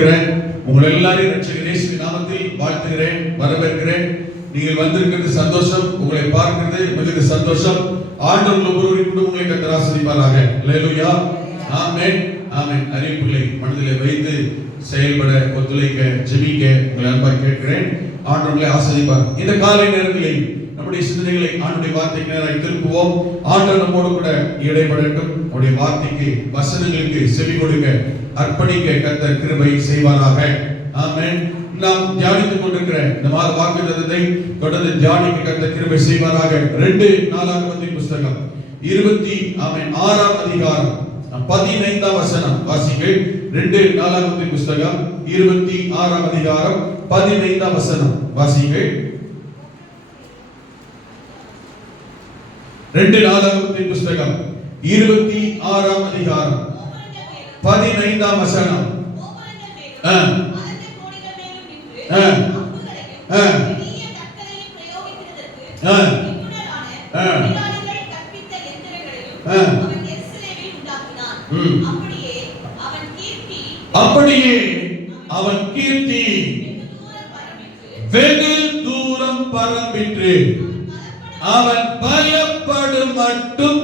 உங்கள் எல்லாரையும் ரட்சகர் இயேசுவின் நாமத்தில் வாழ்த்துகிறேன், வரவேற்கிறேன். நீங்கள் வந்திருக்கிறது சந்தோஷம், உங்களை பார்க்கிறது மிகுந்த சந்தோஷம். ஆண்டவர் ஒவ்வொருவரின் குடும்பங்களை கர்த்தர் ஆசீர்வதிப்பாராக. அல்லேலூயா, ஆமென், ஆமென். அறிவிப்புகளை மனதிலே வைத்து செயல்பட ஒத்துழைக்க ஜெபிக்க உங்களை அன்பாய் கேட்கிறேன். ஆண்டவரை ஆசீர்வதிப்பார். இந்த காலை நேரங்களில் நம்முடைய சிந்தனைகளை ஆண்டுடைய வார்த்தைக்கு நேராக திருப்புவோம். ஆண்டவர் நம்மோடு கூட இடைப்படட்டும். அவருடைய வார்த்தைக்கு வசனங்களுக்கு செவி கொடுக்க அர்ப்பணிக்க கர்த்தர் கிருபை செய்வாராக. ஆமென். நாம் தியானித்துக் கொண்டிருக்கிற இந்த மாத வாக்குத்தத்தத்தை தொடர்ந்து தியானிக்க கர்த்தர் கிருபை செய்வாராக. 2 நாளாகமத்தின் புத்தகம் 26ஆம் அதிகாரம் 15ஆம் வசனம் வாசிங்கள். 2 நாளாகமத்தின் புத்தகம் 26ஆம் அதிகாரம் 15ஆம் வசனம் வாசிங்கள். 2 நாளாகமத்தின் புத்தகம் 26ஆம் அதிகாரம் 15ஆம் வசனம். அப்படியே அவன் கீர்த்தி வெகு தூரம் பரம்பிற்று. அவன் பயப்படும் மட்டும்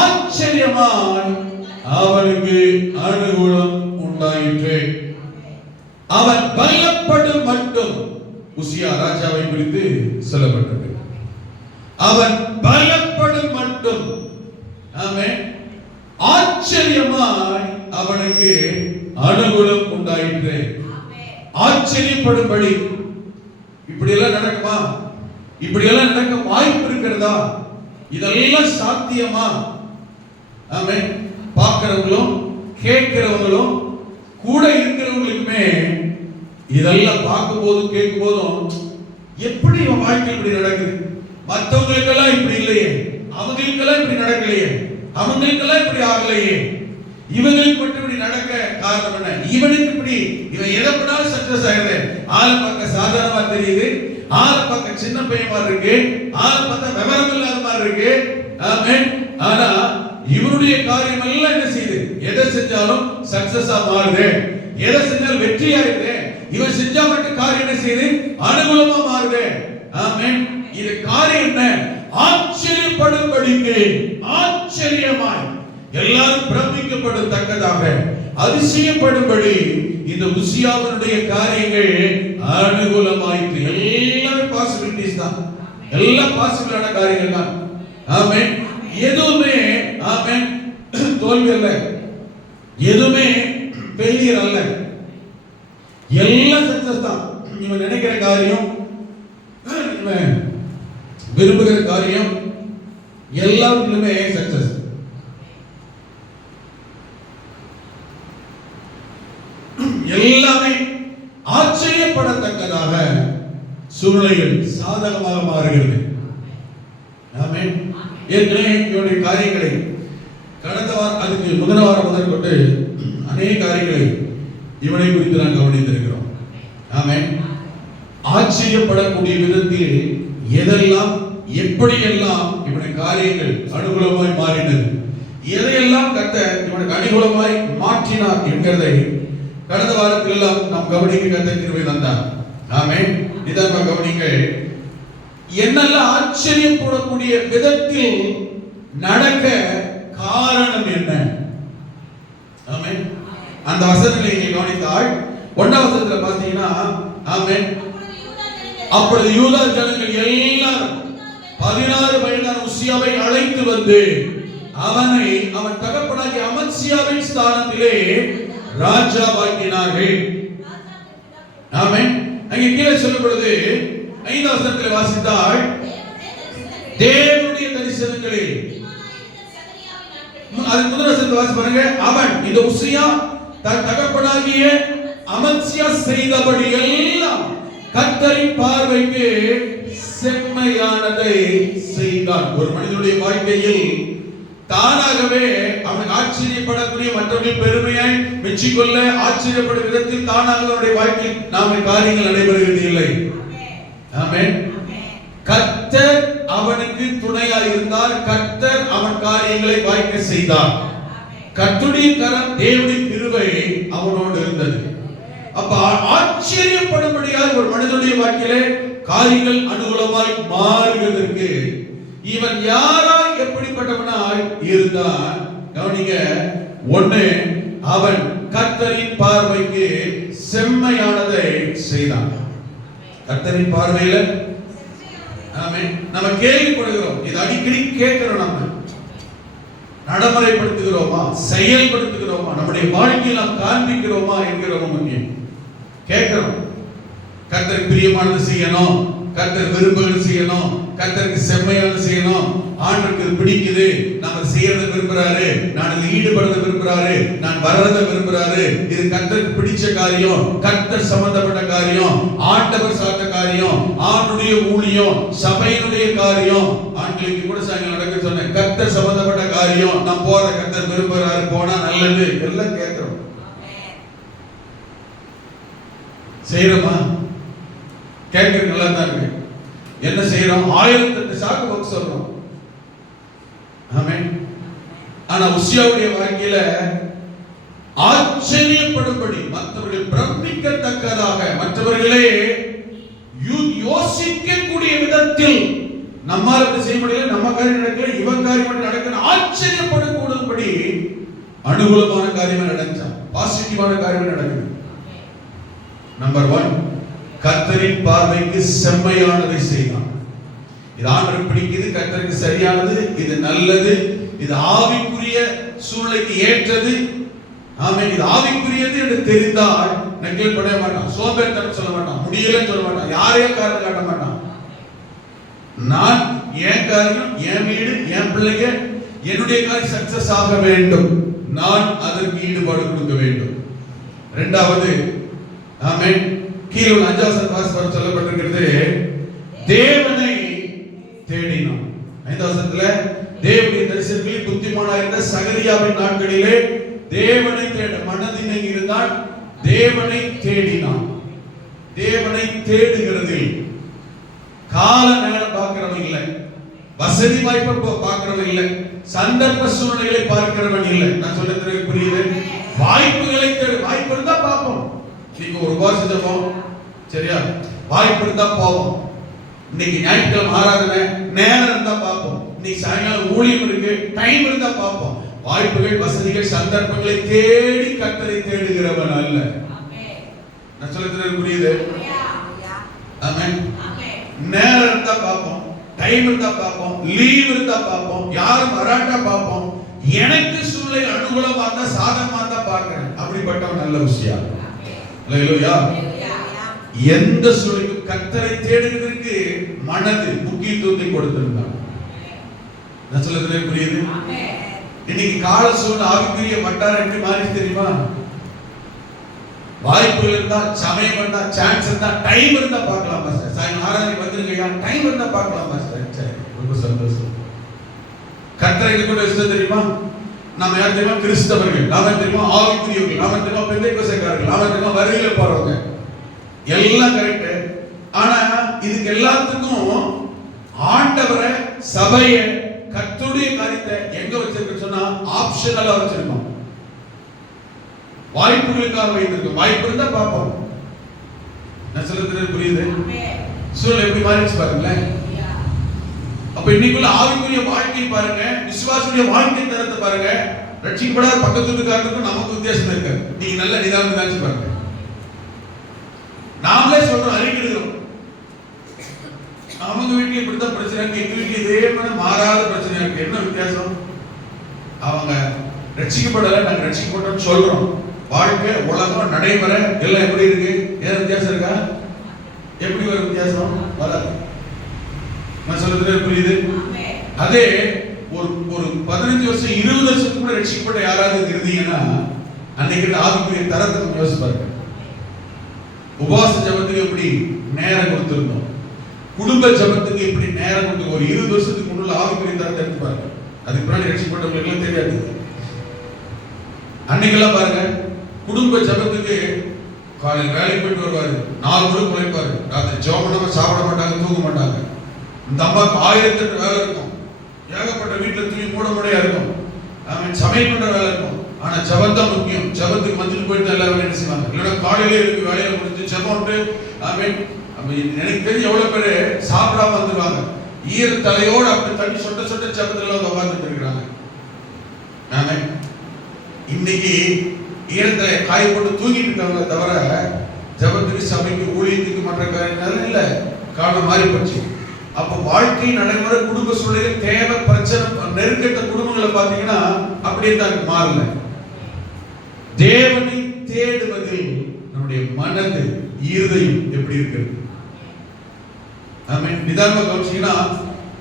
ஆச்சரியமாய் அவனுக்கு அனுகூலம் உண்டாயிற்று. அவன் பயப்படும் மட்டும் உசியா ராஜாவை குறித்து சொல்லப்பட்டது. அவன் பயப்படும் மட்டும், ஆமென், ஆச்சரியமாய் அவனுக்கு அனுகூலம் உண்டாயிற்று. ஆச்சரியப்படும்படி இப்படி எல்லாம் நடக்குமா? இப்படி எல்லாம் நடக்க வாய்ப்பு இருக்கிறதா? இதெல்லாம் சாத்தியமா? ஆமென். பார்க்கிறவங்களும் கேட்கிறவங்களும் கூட இருக்கிறவங்களுக்குமே இதெல்லாம் பார்க்கும் போதும் கேட்கும் போதும் எப்படி இவன் வாழ்க்கை இப்படி நடக்குது? மற்றவங்களுக்கெல்லாம் இப்படி இல்லையே, அவங்களுக்கெல்லாம் இப்படி நடக்கலையே, அவங்களுக்கெல்லாம் இப்படி ஆகலையே, இவங்களுக்கு மட்டும் இப்படி நடக்க காரணம் என்ன? இவனுக்கு இப்படி, இவன் எதை பண்ணாலும் சக்சஸ் ஆயிடுது. ஆளை பார்க்க சாதாரணமா தெரியுது, ஆளை பார்க்க சின்ன பையன் மாதிரி இருக்கு, ஆளை பார்த்தா விவரம் இல்லாத மாதிரி இருக்கு. ஆமென். ஆனா இவருடைய காரியம் எல்லாம் என்ன செய்யுது? எதை செஞ்சாலும் சக்சஸா மாறுது, எதை செஞ்சாலும் வெற்றியா இருக்கு. இவன் செஞ்சா மட்டும் காரியம் என்ன செய்யுது? அனுகூலமா மாறுது. ஆமென். இது காரியம் என்ன? ஆச்சரியப்படும்படிக்கு, ஆச்சரியமாய் எல்லாரும் பிரமிக்கப்படத்தக்கதாக அதிசயப்படும்படி இந்த உசியாவினுடைய காரியங்கள் அனுகூலமாயிற்று. எல்லாமே பாசிபிலிட்டிஸ் தான், எல்லாம் பாசிபிளான காரியங்கள் தான். ஆமென். எதுவுமே, ஆமென், தோல்வி அல்ல, எதுவுமே ஃபெயிலியர் அல்ல, எல்லாம் சக்சஸ் தான். இவன் நினைக்கிற காரியம், இவன் விரும்புகிற காரியம் எல்லாமே சக்சஸ். எல்லாமே ஆச்சரியப்படத்தக்கதாக சூழ்நிலைகள் சாதகமாக மாறுகிறது. ஆமென். ஏற்கனவே இவருடைய காரியங்களை கடந்த வாரம், அதுக்கு முதல் வாரம் முதல் கொண்டு அநேக காரியங்களை இவனை குறித்து நான் கவனித்திருக்கிறோம். ஆமென். ஆச்சரியப்படக்கூடிய விதத்தில் எதெல்லாம் எப்படியெல்லாம் இவனுடைய காரியங்கள் அனுகூலமாய் மாறினது, எதையெல்லாம் கர்த்தர் இவனுக்கு அனுகூலமாய் மாற்றினார் என்கிறதை கடந்த வாரத்தில் எல்லாம் நாம் கவனிக்க கர்த்தர் கிருபை தந்தார். ஆமென். நிதானமா கவனிக்க. என்னெல்லாம் ஆச்சரியப்படக்கூடிய விதத்தில் நடக்க காரணம் என்ன? ஆமென். அந்த வசனங்களை நீங்கள் கவனித்தால் 1ஆம் வசனத்துல பார்த்தீங்கன்னா, ஆமென், அப்பொழுது யூதா ஜனங்கள் எல்லாரும் 16 வயதான உசியாவை அழைத்து வந்து அவனை அவன் தகப்பனாகிய அமத்சியாவின் ஸ்தானத்திலே ராஜாவாக்கினார்கள். ஆமென். அங்கே கீழே சொல்லப்படுது 5ஆம் வசனத்தில் வாசித்தால், தேவனுடைய தரிசனங்களில், அது முதல் வசனத்தை வாசி பாருங்க. அவன், இந்த உசியா தன் தகப்பனாகிய அமத்சியா செய்தபடி எல்லாம் கர்த்தரின் பார்வைக்கு செம்மையானதை செய்தான். ஒரு மனிதனுடைய வாழ்க்கையில் தானாகவே அவனுக்கு ஆச்சரியப்படக்கூடிய, மற்றவர்கள் பெருமையாய் மெச்சிக்கொள்ள ஆச்சரியப்படும் விதத்தில் தானாக அவனுடைய வாழ்க்கையில் நாம காரியங்கள் நடைபெறுகிறது இல்லை. ஆமென். கர்த்தர் அவனுக்கு துணையாக இருந்தார். கர்த்தர் அவன் காரியங்களை வாய்க்க செய்தார். கர்த்தருடைய கரம், தேவனுடைய கிருபை அவனோடு இருந்தது. அப்ப ஆச்சரியப்படும்படியாக ஒரு மனிதனுடைய வாழ்க்கையிலே காரியங்கள் அனுகூலமாய் மாறுவதற்கு இவன் யாராய் எப்படிப்பட்டவனாய் இருந்தான்? கவனிங்க. ஒண்ணு, அவன் கர்த்தரின் பார்வைக்கு செம்மையானதை செய்தான். கர்த்தரின் பார்வையில ஆமென். நம்ம கேள்விப்படுகிறோம், இது அடிக்கடி கேட்கிறோம். நம்ம நடைமுறைப்படுத்துகிறோமா, செயல்படுத்துகிறோமா, நம்முடைய வாழ்க்கையில் நாம் காண்பிக்கிறோமா என்கிறோம் முக்கியம். கேட்கிறோம். கர்த்தருக்கு பிரியமானது செய்யணும், கர்த்தர் விரும்புகிறது செய்யணும், கர்த்தருக்கு செம்மையானது செய்யணும், ஆண்டவருக்கு பிடிக்குது, நம்ம செய்யறத விரும்புறாரு, நான் இதுல ஈடுபடுறத விரும்புறாரு, நான் வர்றத விரும்புறாரு, இது கர்த்தருக்கு பிடிச்ச காரியம், கர்த்தர் சம்பந்தப்பட்ட காரியம், ஆண்டவர் சார்ந்த காரியம், ஆண்டுடைய ஊழியம், சபையினுடைய காரியம். ஆண்களுக்கு கூட சாயங்காலம் நடக்க சொன்னேன், கர்த்தர் சம்பந்தப்பட்ட காரியம், நான் போற கர்த்தர் விரும்புறாரு, போனா நல்லது, எல்லாம் கேட்கிறோம். செய்யறோமா? கேட்கறது நல்லா தான் இருக்கு. என்ன செய்யறோம்? 1008 சாக்கு போக்கு சொல்றோம். ஆமென். ஆனா உசியாவுடைய வாழ்க்கையில ஆச்சரியப்படும்படி, மற்றவர்கள் பிரமிக்கத்தக்கதாக, மற்றவர்களே யோசிக்கக்கூடிய விதத்தில் நம்மால் அப்படி செய்ய முடியல, நம்ம காரியம் நடக்கல, இவன் காரியம் மட்டும் நடக்கணும், ஆச்சரியப்படக்கூடும்படி அனுகூலமான காரியமே நடந்துச்சா, பாசிட்டிவான காரியமே நடக்குது. நம்பர் 1, கர்த்தரின் பார்வைக்கு செம்மையானதை செய்தான். இது ஆண்டவருக்கு பிடிக்குது, கர்த்தருக்கு சரியானது, இது நல்லது, இது ஆவிக்குரிய சூழ்நிலைக்கு ஏற்றது. ஆமென். இது ஆவிக்குரியது என்று தெரிந்தால் நெக்லெக்ட் பண்ண மாட்டான், சோம்பேறித்தனம் சொல்ல மாட்டான், முடியலன்னு சொல்ல மாட்டான், யாரையும் காரணம் காட்ட மாட்டான். நான் என் காரியம், என் வீடு, என் பிள்ளைங்க, என்னுடைய காரியம் சக்சஸ் ஆக வேண்டும், நான் அதற்கு ஈடுபாடு கொடுக்க வேண்டும். இரண்டாவது, ஆமென், கீழே 5வது வசனம் சொல்லப்பட்டிருக்கிறது, தேவனை தேடினான். 5வது வசனத்துல தேவனுடைய தரிசனத்தில் புத்திமானாக இருந்த சகரியாவின் நாட்களிலே தேவனை தேட மனதினை இருந்தால் தேவனை தேடினான். தேவனை தேடுகிறது கால நேரம் பார்க்கிறவன் இல்லை, வசதி வாய்ப்பை பார்க்கிறவன் இல்லை, சந்தர்ப்ப சூழ்நிலைகளை பார்க்கிறவன் இல்லை. நான் சொல்றது புரியுது? வாய்ப்புகளை தேடு. வாய்ப்பு இருந்தா பார்ப்போம். நீங்க ஒரு கோர்ஸ் ஜெபம், சரியா, வாய்ப்பு இருந்தா போவோம். இன்னைக்கு ஞாயிற்றுக்கிழமை ஆராதனை, நேரம் இருந்தா பார்ப்போம். இன்னைக்கு சாயங்காலம் ஊழியம் இருக்கு, டைம் இருந்தா பார்ப்போம். வாய்ப்புகள், வசதிகள், சந்தர்ப்பங்களை தேடி கர்த்தரை தேடுகிறவன் அல்ல. நான் சொல்றது புரியுது? ஆமென். நேரம் இருந்தா பார்ப்போம், டைம் இருந்தா பார்ப்போம், லீவ் இருந்தா பார்ப்போம், யாரும் வராட்டா பார்ப்போம், எனக்கு சூழ்நிலை அனுகூலமா இருந்தா சாதகமா இருந்தா பார்க்கிறேன். அப்படிப்பட்டவன் நல்ல விஷயம். அல்லேலூயா. எந்த சூழ்நிலைக்கும் கர்த்தரை தேடுவதற்கு மனது முக்கியத்துவத்தை கொடுத்திருந்தான். நான் சொல்றது புரியுது? இன்னைக்கு கால சூழ்நிலை ஆவிக்குரிய வட்டாரம் எப்படி மாறி தெரியுமா? வாய்ப்புகள் இருந்தா, சமயம் இருந்தா, சான்ஸ் இருந்தா, டைம் இருந்தா பார்க்கலாம் பாஸ்டர். சாயங்காலம் ஆராதனை வந்துருங்கயா, டைம் இருந்தா பார்க்கலாம் பாஸ்டர். சரி, ரொம்ப சந்தோஷம். கர்த்தருக்கு கூட இஷ்டம் தெரியுமா? நாம யார் தெரியுமா? கிறிஸ்தவர்கள். நாம தெரியுமா? ஆவிக்குரியவர்கள். நாம தெரியுமா? பெந்தைக்கோஸ்தேக்காரர்கள். நாம தெரியுமா? வருகையில போறவங்க. எல்லாம் கரெக்ட். ஆனா இதுக்கு எல்லாத்துக்கும் ஆண்டவரை, சபையை, கர்த்தருடைய காரியத்தை எங்க வச்சிருக்க சொன்னா ஆப்ஷனலா வச்சிருக்கோம். வாய்ப்புகளுக்காக வைத்திருக்கோம். வாய்ப்பு இருந்தா பார்ப்போம். நான் சொல்றது புரியுது? சூழல் எப்படி மாறிச்சு பாருங்களேன். அப்ப இன்னைக்குள்ள ஆவிக்குரிய வாழ்க்கை பாருங்க, விசுவாசிய வாழ்க்கை தரத்தை பாருங்க. ரட்சிக்கப்படாத பக்கத்து வீட்டுக்காரருக்கும் நமக்கு வித்தியாசம் இருக்கு. நீங்க நல்ல நிதானம் நினைச்சு பாருங்க. நாமளே சொல்றோம், அறிவிக்கிறோம், அவங்க வீட்டுல இப்படித்தான் பிரச்சனை இருக்கு, எங்க வீட்டுல இதே மாதிரி மாறாத பிரச்சனை இருக்கு. என்ன வித்தியாசம்? அவங்க ரட்சிக்கப்படல, நாங்க ரட்சிக்கப்பட்டோம்னு சொல்றோம். வாழ்க்கை, உலகம், நடைமுறை எல்லாம் எப்படி இருக்கு? ஏன் வித்தியாசம் இருக்கா? எப்படி ஒரு வித்தியாசம் வராது. நான் சொல்றது புரியுது? அதே ஒரு 15 வருஷம் 20 வருஷத்துக்கு கூட ரட்சிக்கப்பட்ட யாராவது இருந்தீங்கன்னா அன்னைக்கு ஆவிக்குரிய தரத்தை யோசிச்சு பாருங்க. உபவாச ஜபத்துக்கு எப்படி நேரம் கொடுத்திருந்தோம், குடும்ப ஜபத்துக்கு எப்படி நேரம் கொடுத்து, ஒரு 20 வருஷத்துக்கு முன்னுள்ள ஆவிக்குரிய தரத்தை எடுத்து பாருங்க. அதுக்கு பின்னாடி ரட்சிக்கப்பட்டவங்களுக்கு எல்லாம் தெரியாது. அன்னைக்கெல்லாம் பாருங்க, குடும்ப ஜபத்துக்கு காலையில் வேலைக்கு போயிட்டு வருவாரு, 4 மணி உழைப்பாரு, ராத்திரி ஜெபம் பண்ணாம சாப்பிட மாட்டாங்க, தூங்க மாட்டாங்க. இந்த அம்மாவுக்கு 1008 வேலை இருக்கும், ஏகப்பட்ட வீட்டுல துணி மூட முடியா இருக்கும், அவன் சமையல் பண்ற வேலை இருக்கும், ஆனா ஜெபம் தான் முக்கியம். ஜெபத்துக்கு வந்துட்டு போயிட்டு எல்லா வேலையும் என்ன செய்வாங்க? இல்லைன்னா காலையிலே இருக்கு வேலையை முடிஞ்சு ஜெபம்ட்டு ஆமென். எனக்கு தெரிஞ்சு எவ்வளவு பேர் சாப்பிடாம வந்துருவாங்க. ஈர தலையோடு அப்படி தண்ணி சொட்ட சொட்ட ஜெபத்துல உட்கார்ந்துட்டு இருக்கிறாங்க. ஆமென். இன்னைக்கு ஈரத்தை காய போட்டு தூங்கிட்டு இருக்காங்களே தவிர ஜெபத்துக்கு சபைக்கு ஊழியத்துக்கு மற்ற காரியங்கள் இல்லை. காரணம் மாறி போச்சு. அப்ப வாழ்க்கை நடைமுறை குடும்ப சூழலில் தேவை பிரச்சனை நெருக்கத்த குடும்பங்களை பார்த்தீங்கன்னா அப்படியே தான் மாறல. தேவனை தேடுவதில் நம்முடைய மனது இருதயம் எப்படி இருக்கிறது? ஆமென். நிதானமா கவனிச்சீங்கன்னா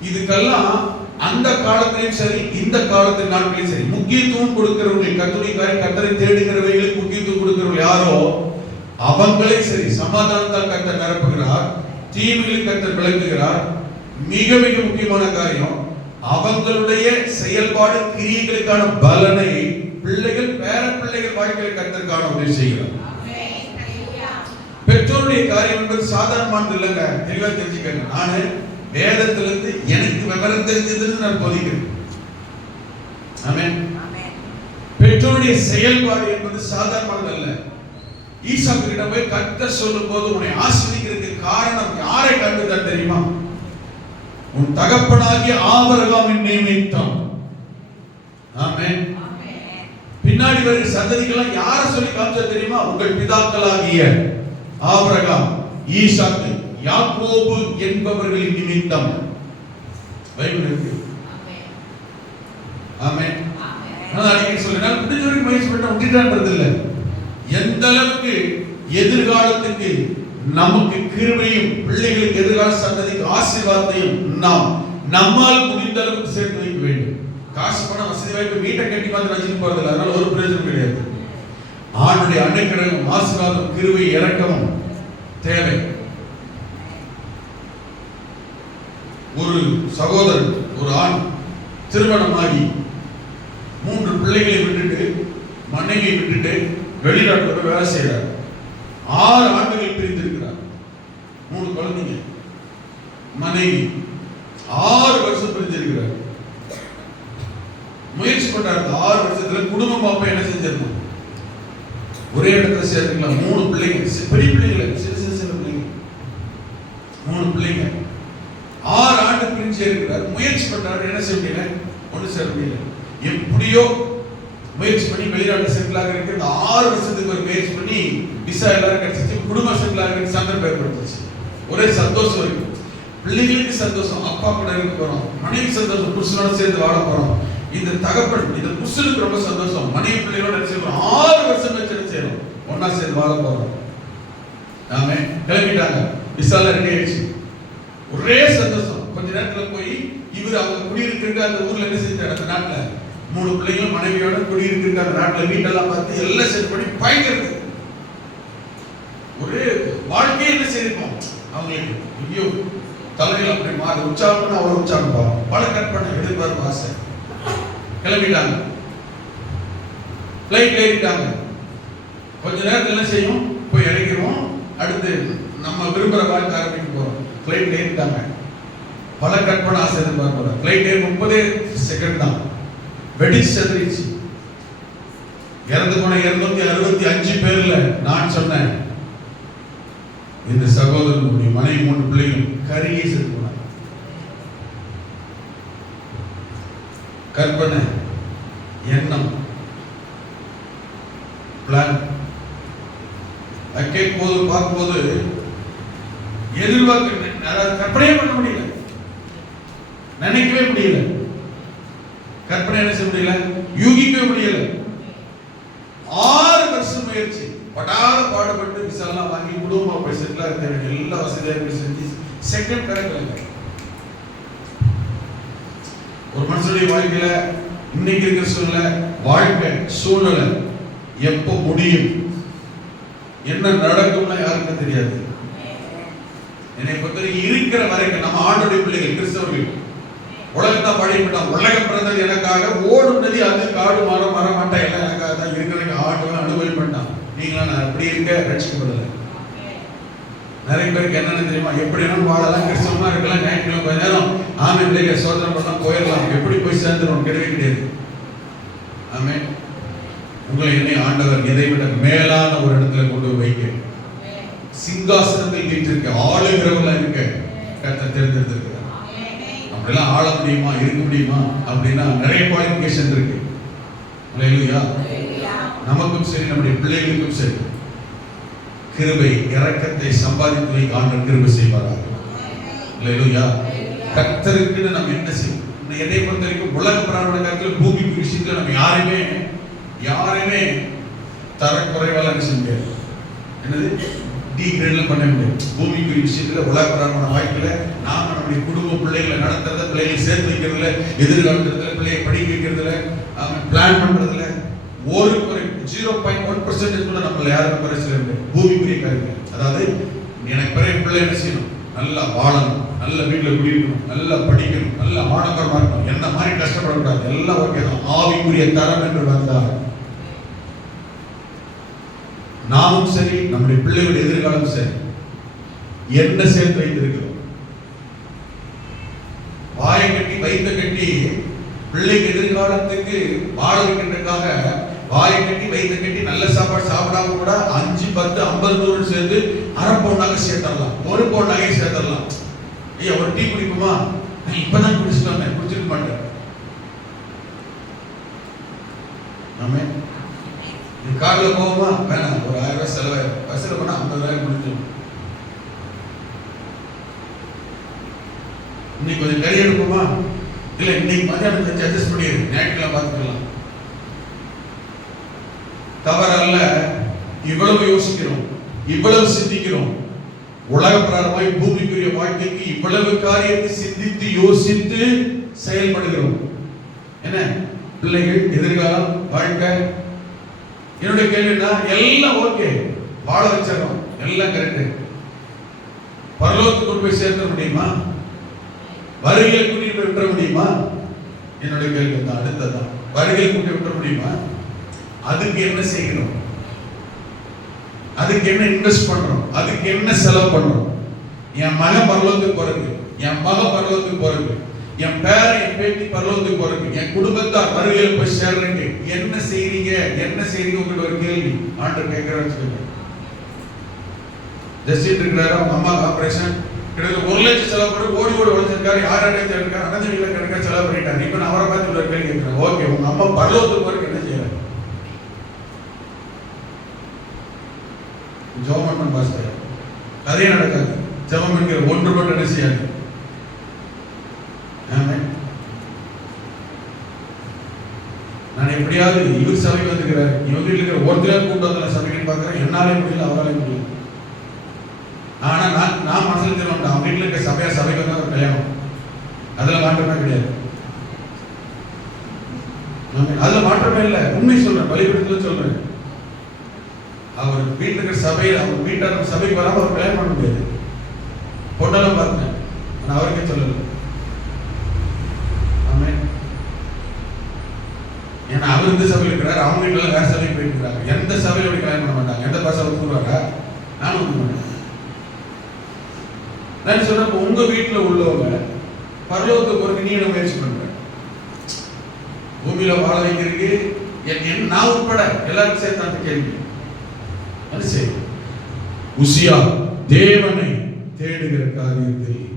இதுக்கெல்லாம் அந்த காலத்திலையும் சரி இந்த காலத்து நாட்களையும் சரி முக்கியத்துவம் கொடுக்கிறவர்கள் கர்த்தரை கர்த்தரை தேடுகிறவர்களுக்கு முக்கியத்துவம் கொடுக்கிறவர்கள் யாரோ அவங்களே சரி சமாதானத்தால் கர்த்தர் நிரப்புகிறார், தீமைகளை கர்த்தர் விளக்குகிறார். மிக மிக முக்கியமான காரியம் அவங்களுடைய செயல்பாடு கிரியைகளுக்கான பலனை பிள்ளைகள் பேர பிள்ளைகள் வாழ்க்கையில் கர்த்தர் காண உதவி செய்கிறார். பெற்றோருடைய காரியம் என்பது சாதாரணமானது இல்லைங்க. தெளிவா தெரிஞ்சுக்கங்க. நானு வேதத்திலிருந்து எனக்கு விவரம் தெரிஞ்சதுன்னு நான் போதிக்கிறேன். ஆமென். பெற்றோருடைய செயல்பாடு என்பது சாதாரணமானது அல்ல. ஈசாக்கு கிட்ட போய் கர்த்தர் சொல்லும் போது உன்னை ஆசீர்வதிக்கிறதுக்கு காரணம் யாரை கண்டுதான் தெரியுமா? உன் தகப்பனாகிய ஆபிரகாமின் நிமித்தம். ஆமென். பின்னாடி வருகிற சந்ததிக்கெல்லாம் யார சொல்லி காமிச்சா தெரியுமா? உங்கள் பிதாக்களாகிய ஆபிரகாம், ஈசாக்கு, யாக்கோபு என்பவர்களின் நிமித்தம். பைபிள் இருக்கு. ஆமென். நான் அடிக்கடி சொல்றேன், முடிஞ்ச வரைக்கும் முயற்சி பண்ண விட்டுட்டான்றது இல்லை. எந்த அளவுக்கு எதிர்காலத்துக்கு நமக்கு கிருபையும் பிள்ளைகளுக்கு எதிர்கால சந்ததிக்கு ஆசீர்வாதத்தையும் நாம் நம்மால் முடிந்த அளவுக்கு சேர்த்து வைக்க வேண்டும். காசு பணம் வசதி வாய்ப்பு வீட்டை கட்டி பார்த்து வச்சுட்டு போறதில்லை. அதனால ஒரு பிரயோஜனம் கிடையாது. ஆணுடைய அன்னைக்கிழங்கும் ஆசீர்வாதம் கிருபை இறக்கமும் தேவை. ஒரு சகோதரன் ஒரு ஆண் திருமணமாகி 3 பிள்ளைகளை விட்டுட்டு மனைவியை விட்டுட்டு வெளிநாட்டுல போய் வேலை செய்யறார். 6 ஆண்டுகள் பிரிந்திருக்கிறார். 3 குழந்தைங்க, மனைவி, 6 வருஷம் பிரிஞ்சிருக்கிறார். முயற்சி பண்றாரு. 6 வருஷத்துல குடும்பம் அப்ப என்ன செஞ்சிருக்கோம்? ஒரே இடத்துல சேர்த்துக்கலாம். 3 பிள்ளைங்க, பெரிய பிள்ளைங்க, சின்ன பிள்ளைங்க, 3 பிள்ளைங்க, 6 ஆண்டு பிரிஞ்சு இருக்கிறார். முயற்சி பண்றாரு. என்ன செய்ய முடியல? ஒண்ணு சேர முடியல. எப்படியோ முயற்சி பண்ணி வெளிநாட்டு செட்டில் ஆகிறதுக்கு 6 வருஷத்துக்கு ஒரு முயற்சி பண்ணி விசா எல்லாரும் கிடைச்சிச்சு. குடும்ப செட்டில் ஆகிறதுக்கு சந்தர்ப்பம் ஏற்படுத்துச்சு. ஒரே சந்தோஷம் இருக்கு. பிள்ளைகளுக்கு சந்தோஷம், அப்பா கூட இருக்க போறோம். மனைவி சந்தோஷம், புருஷனோட சேர்ந்து வாழ போறோம். இந்த தகப்பன் இந்த புருஷனுக்கு ரொம்ப சந்தோஷம். மனைவி பிள்ளைகளோட சேர்ந்து 6 வருஷம் வச்சு செய்யணும். ஒன்னா சேர்ந்து வாழ போறோம். நாம கிளம்பிட்டாங்க. விசால ரெடி ஆயிடுச்சு. ஒரே சந்தோஷம். கொஞ்ச நேரத்துல போய் இவர் அவங்க குடியிருக்கிற அந்த ஊர்ல என்ன செஞ்சாரு? அந்த நாட்டுல 3 பிள்ளைங்களும் மனைவியோட குடியிருக்கிற அந்த நாட்டுல வீட்டெல்லாம் பார்த்து எல்லாம் செட் பண்ணி பயங்கரது. ஒரே வாழ்க்கையை என்ன செய்திருப்போம் அவங்களுக்கு. ஐயோ தலைகள் அப்படி மாறி உற்சாகம் அவ்வளவு உற்சாகம் போவோம். பல கற்பனை எதிர்பார்ப்பு ஆசை. கிளம்பிட்டாங்க. பிளைட் ஏறிட்டாங்க. கொஞ்ச நேரத்தில் என்ன செய்யும்? போய் இறங்கிடுவோம். அடுத்து நம்ம விரும்புகிற வாழ்க்கை ஆரம்பிக்க போறோம். பிளைட் ஏறிட்டாங்க. பல கற்பனை ஆசை எதிர்பார்ப்பு. பிளைட் ஏறி 30 செகண்ட் தான். வெடிச்சு செதறிச்சு. இறந்து போன 265 பேர்ல நான் சொன்னேன் இந்த சகோதரனுடைய மனைவி 3 பிள்ளைகள் கருகே செத்து போனாங்க. கற்பனை, எண்ணம், பிளான் கேட்கும் போது பார்க்கும்போது எதிர்பார்க்க கற்பனையே பண்ண முடியல, நினைக்கவே முடியல, கற்பனை என்ன செய்ய முடியல, யூகிக்கவே முடியல. 6 வருஷம் முயற்சி படாத பாடுபட்டு விசாலாம் வாங்கி குடும்பம் போய் செட்டில் ஆக தேவையான எல்லா வசதியாக செஞ்சு செகண்ட் கரெக்ட். ஒரு மனுஷனுடைய வாழ்க்கையில இன்னைக்கு இருக்கிற சூழ்நிலை வாழ்க்கை சூழ்நிலை எப்போ முடியும் என்ன நடக்கும்னா யாருக்கும் தெரியாது. என்னை பொறுத்தவரைக்கும் இருக்கிற வரைக்கும் நம்ம ஆண்டுடைய பிள்ளைகள் கிறிஸ்தவர்கள் உலகத்தான் பாடிவிட்டோம். உலகம் பிறந்தது எனக்காக, ஓடும் நதி அது, காடு மரம் மரம் மாட்டா எல்லாம் எனக்காக தான். இருக்கிறவங்க ஆடுவேன் அனுபவிப்பட்டான். நீங்களா நான் அப்படி இருக்க ரட்சிக்கப்படலை. நிறைய பேருக்கு என்னன்னு தெரியுமா? எப்படி வேணும் வாழலாம், கிறிஸ்தவமா இருக்கலாம், ஞாயிற்றுக்கிழமை கொஞ்ச நேரம் ஆமே பிள்ளைங்க சோதனை பண்ணலாம், போயிடலாம், எப்படி போய் சேர்ந்துடும் கிடையவே கிடையாது. ஆமே உங்களை என்னை ஆண்டவர் இதைவிட மேலான ஒரு இடத்துல கொண்டு வைக்க, சிங்காசனத்தில் வீற்றிருக்க ஆளுகிறவங்களா இருக்க கர்த்தர் தேர்ந்தெடுத்திருக்கிறார். அப்படிலாம் ஆள முடியுமா, இருக்க முடியுமா அப்படின்னா நிறைய குவாலிஃபிகேஷன் இருக்கு. அல்லேலூயா. நமக்கும் சரி நம்முடைய பிள்ளைகளுக்கும் சரி கிருபை இரக்கத்தை சம்பாதித்து வைக்க ஆண்டவர் கிருபை செய்வாராக. அல்லேலூயா. கர்த்தருக்கு நம்ம என்ன செய்யும்? என்னை பொறுத்த வரைக்கும் உலக பிராணத்தில் பூமி விஷயத்துல நம்ம யாரையுமே தரக்குறைவால செய்ய முடியாது. என்னது டீக்ரேட்ல பண்ண முடியாது. பூமிக்கு விஷயத்துல உலக பிராண வாய்ப்புல நாம நம்முடைய குடும்ப பிள்ளைகளை நடத்துறத, பிள்ளைகளை சேர்த்து வைக்கிறதுல, எதிர்காலத்துல பிள்ளையை படிக்க வைக்கிறதுல, பிளான் பண்றதுல ஒரு குறை 0.1% கூட நம்மள யாரும் குறை செய்ய முடியாது. பூமிக்குரிய காரியங்கள். அதாவது எனக்கு பிறகு பிள்ளை என்ன செய்யணும்? நல்லா வாழணும், நல்ல வீட்டில் குடியிருக்கணும், நல்லா படிக்கணும், நல்ல மாணவர்களா இருக்கணும், என்ன மாதிரி கஷ்டப்படக்கூடாது, எல்லாம் ஓகே தான். ஆவிக்குரிய தரம் என்று வந்தார் நாமும் சரி நம்முடைய பிள்ளைகளுடைய எதிர்காலம் சரி என்ன சேர்த்து வைத்திருக்கிறோம்? வாயை கட்டி வைத்த கட்டி பிள்ளைக்கு எதிர்காலத்துக்கு வாழ வைக்கின்றதுக்காக வாயை கட்டி வைத்த கட்டி நல்ல சாப்பாடு சாப்பிடாம கூட 5, 10, 50 நூறு சேர்ந்து அரை பவுண்டாக சேர்த்தரலாம், ஒரு பவுண்டாக சேர்த்தரலாம். ஐயா ஒரு டீ குடிக்குமா? இப்பதான் குடிச்சிட்டு வந்தேன், குடிச்சிருக்க மாட்டேன். ஆமே. கார்ல போவோமா? வேணாம், ஒரு 1000 ரூபாய் செலவாயிரும். பஸ்ல போனா 50,000 முடிஞ்சிடும். இன்னைக்கு கொஞ்சம் கறி எடுப்போமா? இல்ல இன்னைக்கு மத்தியானம் கொஞ்சம் அட்ஜஸ்ட் பண்ணிடு, ஞாயிற்றுக்கிழமை பார்த்துக்கலாம். தவறல்ல. இவ்வளவு யோசிக்கிறோம், இவ்வளவு சிந்திக்கிறோம். உலக பிராரமாய் பூமிக்குரிய வாழ்க்கைக்கு இவ்வளவு காரியத்தை சிந்தித்து யோசித்து செயல்படுகிறோம். என்ன பிள்ளைகள் எதிர்காலம் வாழ்க்கை. என்னுடைய கேள்வினா எல்லாம் ஓகே, வாழ வச்சிடறோம், எல்லாம் கரெக்ட். பரலோகத்துக்கு போய் சேர்த்த முடியுமா? வருகையில் கூட்டிட்டு போய் விட்டுற முடியுமா? என்னுடைய கேள்வி தான். அடுத்ததான் வருகையில் கூட்டி விட்டுற முடியுமா? அதுக்கு என்ன செய்யணும்? அதுக்கு என்ன இன்வெஸ்ட் பண்றோம்? அதுக்கு என்ன செலவு பண்றோம்? என் மகன் பரலோகத்துக்கு போறது, என் மகன் பரலோகத்துக்கு போறது, என் பேரன் என் பேத்தி பரலோகத்துக்கு போறது, என் குடும்பத்தார் வருகையில் போய் சேர்றீங்க, என்ன செய்றீங்க? என்ன செய்றீங்க? உங்களுக்கு ஒரு கேள்வி ஆண்டவர் கேட்கிறான்னு சொல்லுங்க. ஜஸ்டின் இருக்கிறாரு, அவங்க அம்மா ஆபரேஷன் கிட்டத்தட்ட 1 லட்சம் செலவு பண்ணி ஓடி உழைச்சிருக்காரு, 6,000 இருக்காரு, அனந்த வீட்டுல கணக்கா செலவு பண்ணிட்டாரு. இப்ப நான் அவரை பார்த்து ஒரு கேள்வி கேட்கிறேன். ஓகே, உங்க அம்மா பரலோகத்துக்கு போறதுக்கு என்ன செய்யறாங்க? ஜெபம் பண்ண பாஸ்டர், அதே நடக்காது. ஜெபம் என்கிற ஒன்று மட்டும் என்ன செய்யாது. நான் எப்படியாவது இவர் சபைக்கு வந்துக்கிறார், இவங்க வீட்டில் இருக்கிற ஒருத்தர் கூட்டு வந்து சபைக்கு பார்க்கிறேன், என்னாலே முடியல, அவராலே முடியல. ஆனா நான் மனசுல தெரியும், அவன் வீட்டில் இருக்க சபைக்கு வந்தா ஒரு கல்யாணம், அதுல மாற்றமே கிடையாது. அதுல மாற்றமே இல்லை. உண்மை சொல்றேன், பலிபீடத்துல சொல்றேன். அவர் வீட்டில் இருக்கிற சபையில் அவர் வீட்டார் சபைக்கு வராம அவர் கல்யாணம் பண்ண முடியாது. பொண்ணெல்லாம் பார்த்தேன், நான் அவருக்கே சொல்லல. ஏன்னா அவர் இந்த சபையில் இருக்கிறார், அவங்க வீட்டுல வேற சபைக்கு போயிட்டு இருக்காங்க. எந்த சபையில அப்படி கல்யாணம் பண்ண மாட்டாங்க. எந்த பாச ஒத்துக்குவாங்க? நானும் ஒத்துக்க மாட்டேன். நான் சொல்றேன், உங்க வீட்டுல உள்ளவங்க பரலோகத்துக்கு போறதுக்கு நீ என்ன முயற்சி பண்ற? பூமியில வாழ வைக்கிறதுக்கு நான் உட்பட எல்லாரும் சேர்த்து அந்த கேள்வி அது சரி. உசியா தேவனை தேடுகிற காரியத்தில்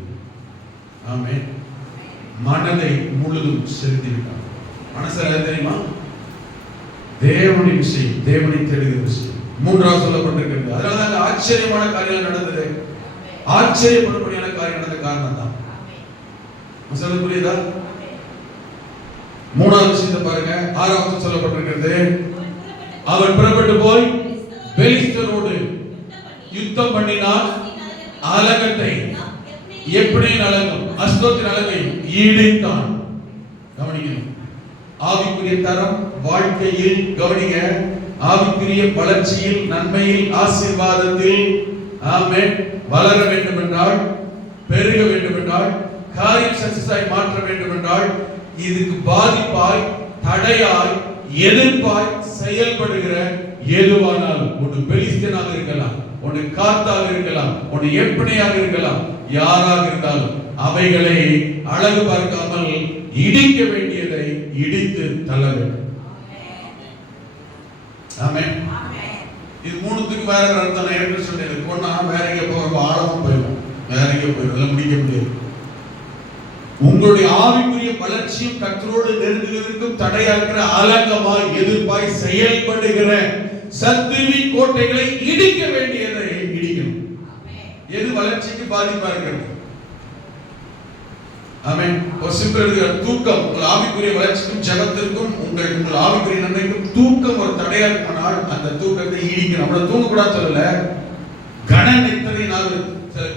ஆமென் மனதை முழுதும் செலுத்திவிட்டான். மனசுல தெரியுமா? தேவனின் விஷயம், தேவனை தேடுகிற விஷயம் 3ஆவது சொல்லப்பட்டிருக்கிறது. அதனால ஆச்சரியமான காரியம் நடந்தது. ஆச்சரியப்படும்படியான காரியம் நடந்த காரணம் தான். சொல்ல புரியுதா? 3ஆவது விஷயத்தை பாருங்க. 6ஆவது சொல்லப்பட்டிருக்கிறது, அவன் புறப்பட்டு போய் பெலிஸ்தரோடு யுத்தம் பண்ணினான். அலகத்தை எப்படி அலங்கம், அஸ்தோத்தின் அலங்கை இடித்தான். கவனிக்கணும். ஆவிக்குரிய தரம் வாழ்க்கையில் கவனிங்க. ஆவிக்குரிய வளர்ச்சியில், நன்மையில், ஆசீர்வாதத்தில் ஆமென் வளர வேண்டும் என்றால், பெருக வேண்டும் என்றால், காரியம் சக்சஸாய் மாற்ற வேண்டும் என்றால், இதுக்கு பாதிப்பாய், தடையாய், எதிர்ப்பாய் செயல்படுகிற எதுவானாலும், ஒன்று பெலிஸ்தீனாக இருக்கலாம், ஒன்று காத்தாக இருக்கலாம், ஒன்று எப்பனையாக இருக்கலாம், யாராக இருந்தாலும் அவைகளை அழகு பார்க்காமல் இடிக்க வேண்டியதை இடித்து தள்ள வேண்டும். ஆமென். இது மூணுத்துக்கு வேற அர்த்தம் நான் ஏற்கனவே சொன்னேன். பொண்ணா வேற எங்க போறப்ப ஆழமா போயிடும், வேற எங்க போயிடும், முடிக்க முடியாது. உங்களுடைய ஆவிக்குரிய வளர்ச்சியும் கர்த்தரோடு நெருங்குவதற்கும் தடையா இருக்கிற அலங்கமாய் எதிர்ப்பாய் செயல்படுகிற சத்துவி கோட்டைகளை இடிக்க வேண்டியதை இடிக்கணும். எது வளர்ச்சிக்கு பாதிப்பா இருக்கிறது? ஆமென். ஒரு சிம்பிள் தூக்கம் உங்கள் ஆவிக்குரிய வளர்ச்சிக்கும் ஜெபத்திற்கும் உங்கள் ஆவிக்குரிய நன்மைக்கும் தூக்கம் ஒரு தடையா இருக்குமானால் அந்த தூக்கத்தை இடிக்கணும். நம்மள தூங்க கூட சொல்லல, கன நித்திரை நாள்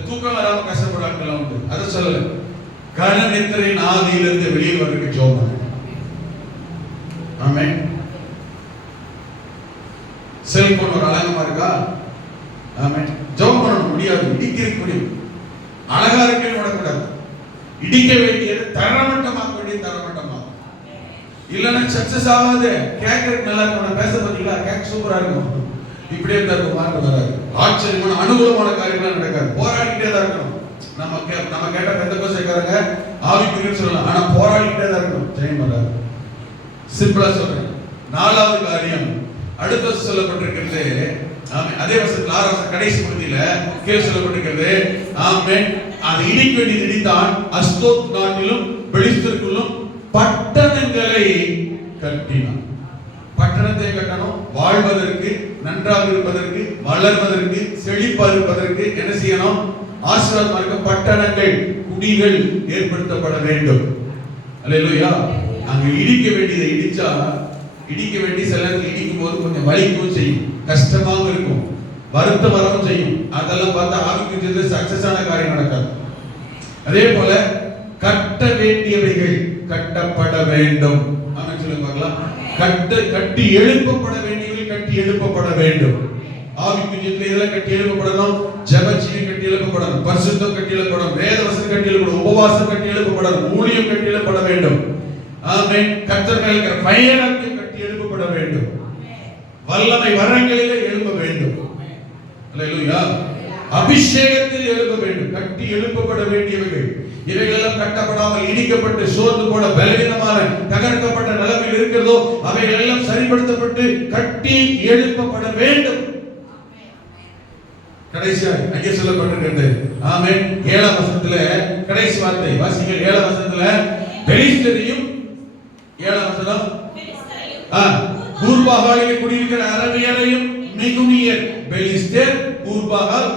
தூக்கம் வராம கஷ்டப்படுறாங்க உண்டு, அதை சொல்லல. கன நித்திரை நாதியிலிருந்து வெளியே வர்றதுக்கு ஜெபம். ஆமென். செல்போன் ஒரு அழகமா இருக்கா? ஆமென். ஜெபம் பண்ண முடியாது, இடிக்க முடியும். அழகா இருக்கே விடக்கூடாது. இடிக்க வேண்டியது தரமட்டமாக்க வேண்டியது தரமட்டமாகும். இல்லைன்னா சக்சஸ் ஆகாது. கேட்கறதுக்கு நல்லா இருக்கும், பேச பார்த்தீங்களா, கேட்க சூப்பரா இருக்கும், இப்படியே தான் இருக்கும், மாற்றம் வராது. ஆச்சரியமான அனுகூலமான காரியம்லாம் நடக்காது. போராடிக்கிட்டே தான் இருக்கணும். நம்ம கேட்ட பெந்தகோஸ்தேக்காரங்க ஆவிக்குரியன்னு சொல்லலாம், ஆனா போராடிக்கிட்டே தான் இருக்கணும், ஜெயம் வராது. சிம்பிளா சொல்றேன். நாலாவது காரியம் அடுத்த சொல்லப்பட்டிருக்கிறது. அதே வருஷத்துல 6 வருஷம் கடைசி பகுதியில கீழே சொல்லப்பட்டிருக்கிறது. ஆமென். அது இடிக்க வேண்டியது இடித்தான். அஸ்தோத் நாட்டிலும் பெலிஸ்தருக்குள்ளும் பட்டணங்களை கட்டினான். பட்டணத்தை கட்டணும், வாழ்வதற்கு, நன்றாக இருப்பதற்கு, வளர்வதற்கு, செழிப்பா இருப்பதற்கு என்ன செய்யணும்? ஆசீர்வாதமா இருக்க பட்டணங்கள், குடிகள் ஏற்படுத்தப்பட வேண்டும். அல்லேலூயா. அங்க இடிக்க வேண்டியதை இடிக்க வேண்டிய சில நேரத்தில் இடிக்கும் போது கொஞ்சம் வலிக்கவும் செய்யும், கஷ்டமாகவும் இருக்கும், வருத்தம் வரவும் செய்யும். அதெல்லாம் பார்த்தா ஆவிக்குரியது சக்சஸ் ஆன காரியம் நடக்காது. அதே போல கட்ட வேண்டியவைகள் கட்டப்பட வேண்டும். ஆமென் சொல்லுங்க பார்க்கலாம். கட்டி எழுப்பப்பட வேண்டியவைகள் கட்டி எழுப்பப்பட வேண்டும். ஆவிக்குரியது இதெல்லாம் கட்டி எழுப்பப்படணும். ஜெபஜீவி கட்டி எழுப்பப்படணும், பரிசுத்தம் கட்டி எழுப்பப்படணும், வேத வசனம் கட்டி எழுப்பப்படணும், உபவாசம் கட்டி எழுப்பப்படணும், ஊழியம் கட்டி எழுப்பப்பட வேண்டும். ஆமென். கர்த்தர் மேல் இருக்கிற பயணத்தை கட்டி எழுப்பப்பட வேண்டும். வல்லமை வரங்களிலே எழுப்ப வேண்டும். அல்லேலூயா. அபிஷேகத்தில் எழுப்ப வேண்டும். கட்டி எழுப்பப்பட வேண்டியவைகள் இவைகளெல்லாம் கட்டப்படாமல் இடிக்கப்பட்டு சோர்ந்து போன பலவீனமான தகர்க்கப்பட்ட நிலைமையில் இருக்கிறதோ அவைகள் எல்லாம் சரிப்படுத்தப்பட்டு கட்டி எழுப்பப்பட வேண்டும். கடைசியாக அங்கே சொல்லப்பட்டிருக்கிறது. ஆமென். 7ஆம் வசனத்துல கடைசி வார்த்தை வாசிங்கள். 7ஆம் வசனத்துல பெலிஸ்தரையும் 7ஆம் வசனம் கூர்பாகாலிலே குடியிருக்கிற அரபியரையும் மெகுனியர், பெலிஸ்தர், கூர்பாகால்,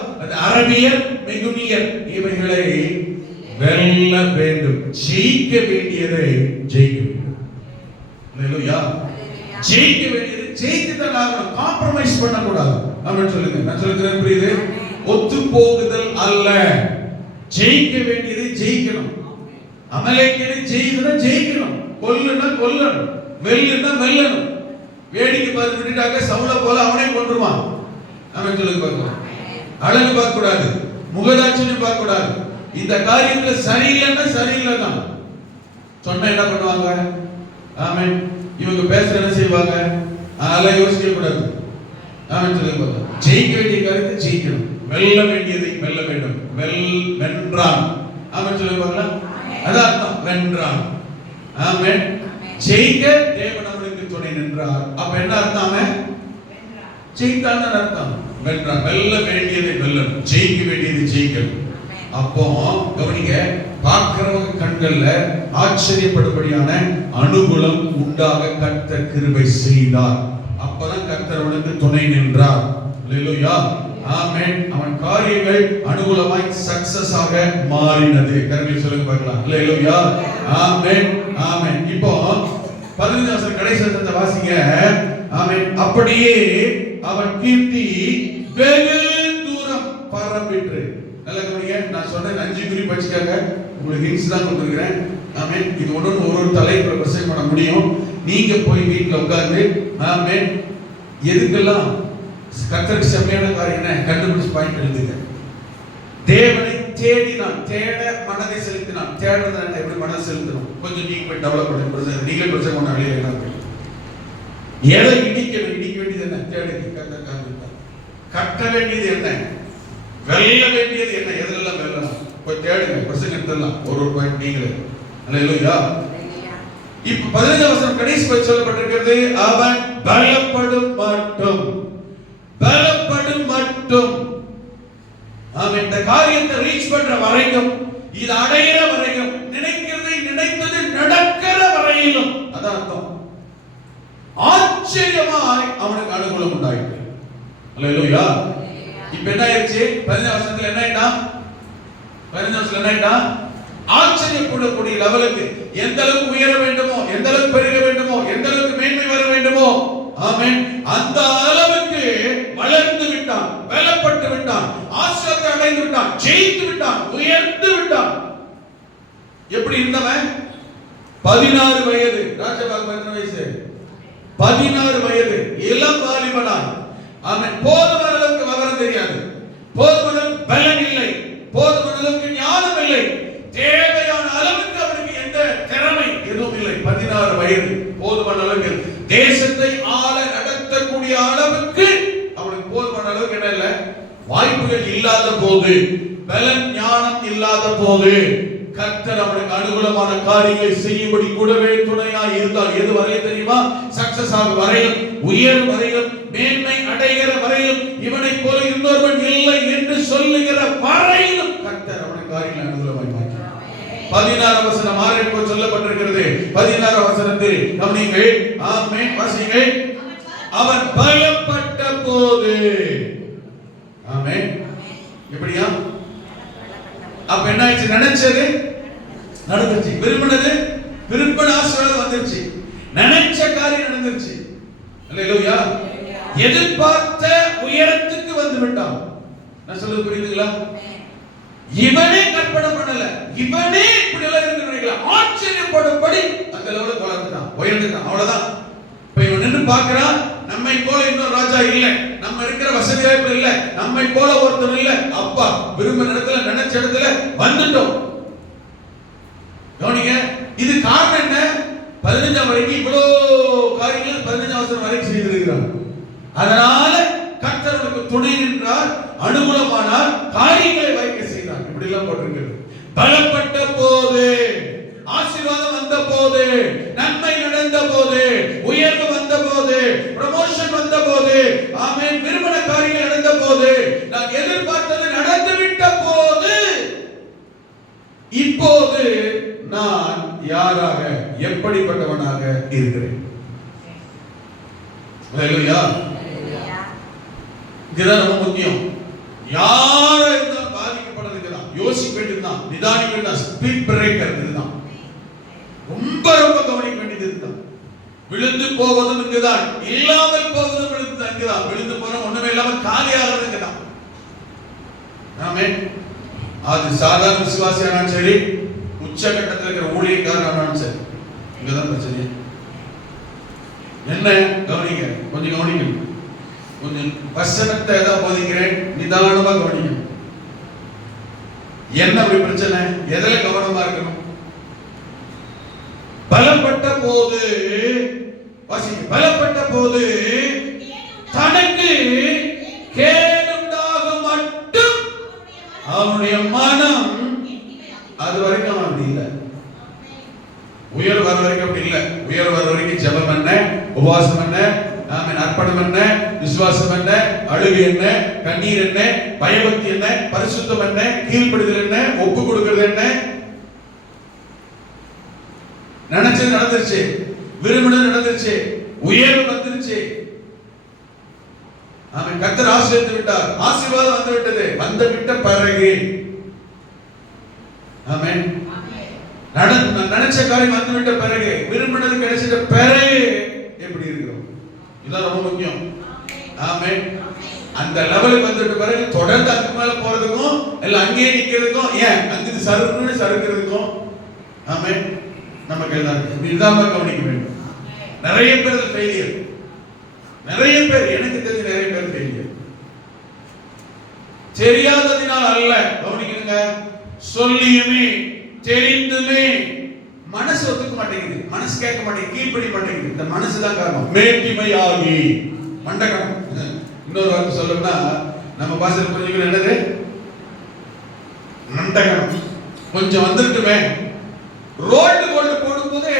அரபியர், மெகுனியர் இவைகளை வெல்ல வேண்டும். ஜெயிக்க வேண்டியதை ஜெயிக்க வேண்டும். அல்லேலூயா. ஜெயிக்க வேண்டியது ஜெயித்து தான் ஆகணும், காம்ப்ரமைஸ் பண்ண கூடாது. ஆமென் சொல்லுங்க. நான் சொல்றேன் புரியுது? ஒத்து போகுதல் அல்ல. ஜெயிக்க வேண்டியதை ஜெயிக்கணும். அமலேக்கியனை ஜெயிக்கணும். கொல்லுனா கொல்லணும், வெல்லுனா வெல்லணும். வேடிக்கை பார்த்து விட்டுட்டாக்க சவுல போல அவனே கொன்றுவான். ஆமென் சொல்லுங்க பார்க்கலாம். அழகு பார்க்க கூடாது, முகதாட்சியம் பார்க்க கூடாது. இந்த காரியத்துல சரியில்லைன்னா சரியில்லைன்னா சொன்னா என்ன பண்ணுவாங்க? ஆமென். இவங்க பேசுற என்ன செய்வாங்க? அதெல்லாம் யோசிக்க கூடாது. ஆமென் சொல்லுங்க பார்க்கலாம். ஜெயிக்க வேண்டிய காரியத்தை ஜெயிக்கணும், வெல்ல வேண்டியதை வெல்ல வேண்டும். வென்றான். ஆமென் சொல்லுங்க பார்க்கலாம். அதான் அர்த்தம், வென்றான். ஆமென். ஜெயிக்க தேவன் நம்மளுக்கு துணை நின்றார். அப்ப என்ன அர்த்தம்? ஜெயித்தான் அர்த்தம். வென்றான். வெல்ல வேண்டியதை வெல்லணும், ஜெயிக்க வேண்டியதை ஜெயிக்கணும். அப்போ கவனிங்க, பார்க்கிறவங்க கண்கள்ல ஆச்சரியப்படும்படியான அனுகூலம் உண்டாக கர்த்தர் கிருபை செய்தார். அப்பதான் கர்த்தர் அவனுக்கு துணை நின்றார். அல்லேலூயா. ஆமென். அவன் காரியங்கள் அனுகூலமாய் சக்சஸ் ஆக மாறினது. கர்த்தரை சொல்லுங்க பார்க்கலாம். அல்லேலூயா. ஆமென். ஆமென். இப்போ 15 வசனம் கடைசி வசனத்தை வாசிங்க. ஆமென். அப்படியே அவன் கீர்த்தி வெகு தூரம் பரம்பிற்று. நல்லா கவனிங்க. நான் சொன்னேன் 5 குறி படிச்சுக்காங்க. உங்களுக்கு ஹிண்ட்ஸ் தான் கொடுத்துருக்கிறேன். ஆமென். இது ஒவ்வொரு ஒரு தலைப்புல பிரசங்கம் பண்ண முடியும். நீங்க போய் வீட்டுல உட்கார்ந்து ஆமென் எதுக்கெல்லாம் கர்த்தருக்கு செம்மையான காரியம் என்ன கண்டுபிடிச்சு பாயிண்ட் எழுதுங்க. தேவனை தேடினான், தேட மனதை செலுத்தினான். தேடுறது எப்படி மனதை செலுத்தணும்? கொஞ்சம் நீங்க போய் டெவலப் பண்ணுங்க. நீங்க பிரசங்கம் பண்ண வேலையில என்ன எதை இடிக்க வேண்டியது என்ன? தேடுங்க. கர்த்தர் காண்பிப்பார். கட்ட வேண்டியது என்ன? வெல்ல வேண்டியது என்ன? எதெல்லாம் வெல்லணும்? போய் தேடுங்க. பிரசங்கத்தெல்லாம் ஒரு பாயிண்ட் நீங்களே. அல்லேலூயா. இப்ப 15 வசனம் கடைசி போய் சொல்லப்பட்டிருக்கிறது, அவன் பலப்படும் மட்டும், பலப்படும் மட்டும். அவன் இந்த காரியத்தை ரீச் பண்ற வரைக்கும், இது அடையிற வரைக்கும், நினைக்கிறதை நினைத்தது நடக்கிற வரையிலும், அதான் அர்த்தம். ஆச்சரியமாய் அவனுக்கு அனுகூலம் உண்டாயிற்று. அல்லேலூயா. இப்ப என்ன ஆயிடுச்சு? 15 வசனத்துல என்ன ஆயிட்டா? 15 வசனத்துல என்ன ஆயிட்டா? ஆச்சரியப்படக்கூடிய லெவலுக்கு, எந்த அளவுக்கு உயர வேண்டுமோ, எந்த அளவுக்கு பெருக வேண்டுமோ, எந்த அளவுக்கு மேன்மை வர வேண்டுமோ, ஆமென், அந்த அளவுக்கு வளர்ந்து விட்டான், பலப்பட்டு விட்டான், ஆசீர்வாதத்தை அடைந்து விட்டான், ஜெயித்து விட்டான், உயர்ந்து விட்டான். எப்படி இருந்தவன்? 16 வயது, ராஜபாக 15 வயசு, 16 வயது, இளம் வாலிபனான். அவன் போதுமான அளவுக்கு விவரம் தெரியாது, போதுமான அளவுக்கு பலன் இல்லை, போதுமான அளவுக்கு ஞானம் இல்லை, தேவையான அளவுக்கு அவனுக்கு எந்த திறமை எதுவும் இல்லை. 16 வயது, போதுமான அளவுக்கு தேசத்தை ஆள நடத்தக்கூடிய அளவுக்கு அவனுக்கு போதுமான அளவுக்கு என்ன இல்லை, வாய்ப்புகள் இல்லாத போது, பலன் ஞானம் இல்லாத போது கர்த்தர் அவனுக்கு அனுகூலமான காரியங்களை செய்யும்படி கூடவே துணையாய் இருந்தார். எது வரை தெரியுமா? சக்சஸ் ஆகும் வரையும், உயர் வரையும், மேன்மை அடைகிற வரையும், இவனை போல இன்னொருவன் இல்லை என்று சொல்லுகிற வரையிலும் கர்த்தர் அவனுக்கு காரியங்களை அனுகூலமாய் மாற்றினார். 16 வசனம் ஆரம்பிக்க சொல்லப்பட்டிருக்கிறது. 16 வசனத்தில் கவனிங்கள், ஆமென், வாசிங்கள். அவன் பலப்பட்ட போது, ஆமென். எப்படியா? அப்ப என்ன ஆயிடுச்சு? நினைச்சது நடந்துருச்சு, விரும்பினது, விரும்பின ஆசீர்வாதம் வந்துருச்சு, நினைச்ச காரியம் நடந்துருச்சு. அல்லேலூயா. எதிர்பார்த்த உயரத்துக்கு வந்து விட்டான். நான் சொல்றது புரியுதுங்களா? இவனே கற்பனை பண்ணல, இவனே இப்படி எல்லாம் இருந்து நினைக்கலாம், ஆச்சரியப்படும்படி அந்த லெவலுக்கு வளர்ந்துட்டான், உயர்ந்துட்டான். அவ்வளவுதான். இப்ப இவன் நின்று பார்க்கிறான், நம்மை போல இன்னொரு ராஜா இல்ல, நம்ம இருக்கிற வசதி வாய்ப்பு இல்ல, நம்மை போல ஒருத்தர் இல்ல, அப்பா விரும்பின இடத்துல, நினைச்ச இடத்துல வந்துட்டோம். கவனிங்க, இது காரணம் என்ன? 15 வரைக்கும் இவ்வளோ காரியங்கள் 15 வசனம் வரைக்கும் செய்திருக்கிறார். அதனால கர்த்தருக்கு துணை நின்றார், அனுகூலமானார், காரியங்களை வைக்க செய்தார். இப்படி எல்லாம் போட்டிருக்கிறது. பலப்பட்ட போது, ஆசீர்வாதம் வந்த போது, நன்மை நடந்த போது, உயர்வு வந்த போது, ப்ரமோஷன் வந்த போது, ஆமென், விரும்பின காரியங்கள் நடந்த போது, நான் எதிர்பார்த்தது நடந்துவிட்ட போது, இப்போது நான் யாராக, எப்படிப்பட்டவனாக இருக்கிறேன்? அல்லேலூயா. இதுதான் ரொம்ப முக்கியம். யாரா இருந்தாலும் பாதிக்கப்படுறதுக்குதான், யோசிக்க வேண்டியதுதான், நிதானிக்க வேண்டியதுதான், ஸ்பீட் பிரேக்கர் இதுதான். ரொம்ப ரொம்ப கவனிக்க வேண்டியது இதுதான். விழுந்து போவதும் இங்குதான், இல்லாமல் போவதும் இங்குதான். விழுந்து போற ஒண்ணுமே இல்லாம காலியாகிறது இங்குதான். ஆமென். அது சாதாரண விசுவாசியானாலும் சரி, உச்சகட்டத்தில் இருக்கிற ஊழியக்காரனாலும் சரி, இங்கதான் பிரச்சனை. என்ன கவனிங்க, கொஞ்சம் கவனிக்கணும். கொஞ்சம் வசனத்தை தான் போதிக்கிறேன், நிதானமா கவனிக்கணும். என்ன அப்படி பிரச்சனை? எதுல கவனமா இருக்கணும்? பலப்பட்ட போது, பலப்பட்ட போது தனக்கு கேடுண்டாக மட்டும் அவனுடைய மனம், அது வரைக்கும் அவன் அப்படி இல்லை. உயர் வர வரைக்கும் அப்படி இல்லை. உயர் வர வரைக்கும் ஜெபம் என்ன, உபவாசம் என்ன, அர்ப்பணம் என்ன, விசுவாசம் என்ன, அழுகை என்ன, கண்ணீர் என்ன, பயபக்தி என்ன, பரிசுத்தம் என்ன, கீழ்ப்படுதல் என்ன, ஒப்பு கொடுக்கிறது என்ன, நினைச்சது நடந்துருச்சு, விரும்பினது நடந்துருச்சு, உயர்வு வந்துருச்சு. அவன் கர்த்தர் ஆசீர்வதித்து விட்டார், ஆசீர்வாதம் வந்து விட்டது. வந்து விட்ட பிறகு, ஆமென், நினைச்ச காரியம் வந்து விட்ட பிறகு, விரும்பினது கிடைச்சிட்ட பிறகு எப்படி இருக்கிறோம்? இதுதான் ரொம்ப முக்கியம். ஆமென். அந்த லெவலுக்கு வந்துட்ட பிறகு தொடர்ந்து அதுக்கு மேல போறதுக்கும், இல்ல அங்கேயே நிக்கிறதுக்கும், ஏன் அங்க சறுக்குன்னு சறுக்கிறதுக்கும், ஆமென், நமக்கு எல்லாம் நிதானமா கவனிக்க வேண்டும். நிறைய பேர் ஃபெயிலியர், நிறைய பேர், எனக்கு தெரிஞ்ச நிறைய பேர் ஃபெயிலியர். தெரியாததினால் அல்ல, கவனிக்கணுங்க, சொல்லியுமே தெரிந்துமே மனசு ஒத்துக்க மாட்டேங்குது, மனசு கேட்க மாட்டேங்குது, கீழ்ப்படி மாட்டேங்குது. இந்த மனசுதான் காரணம். மேட்டிமையாகி மண்டகம். இன்னொரு வார்த்தை சொல்லணும்னா, நம்ம பாஷையில் கொஞ்சம் என்னது, மண்டகம். கொஞ்சம் வந்துட்டுமே ரோல்டு கோல்டு போடும்போது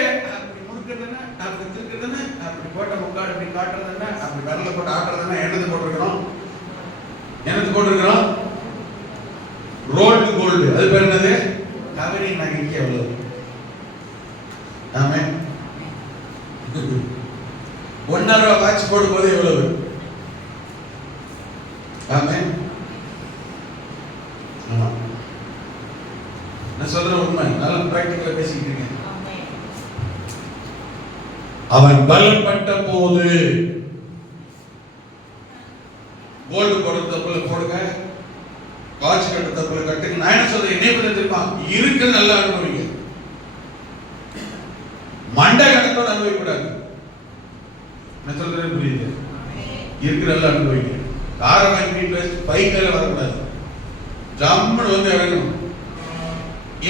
இருக்கிறது என்ன, அப்படி இருக்கிறது என்ன, அப்படி போட்ட முக்காடு இப்படி காட்டுறது என்ன, அப்படி விரல போட்டு ஆட்டுறது என்ன, என்னது போட்டிருக்கிறோம், என்னது போட்டிருக்கிறோம், ரோல்டு கோல்டு. அது பேர் என்னது, கவரிங் நகைக்கு எவ்வளவு. ஆமென். 1.5 ரூபா வாட்ச் போடும் போது எவ்வளவு. ஆமென். நான் சொல்ற உண்மை, நல்ல பிராக்டிகலா பேசிட்டு இருக்கேன். அவன் பலப்பட்ட போது கோல்டு போடுறது தப்புல போடுங்க, வாட்ச் கட்டுறது தப்புல கட்டுங்க. நான் என்ன சொல்றேன், என்ன பத்தி தெரியுமா, இருக்கு நல்லா அனுபவிங்க, மண்டை கணக்கோட அனுபவிக்கூடாது. நான் சொல்றது புரியுது, இருக்கு நல்லா அனுபவிங்க. காரை வாங்கிட்டு பைக் மேல வரக்கூடாது, ஜம்முன்னு வந்து இறங்கணும்.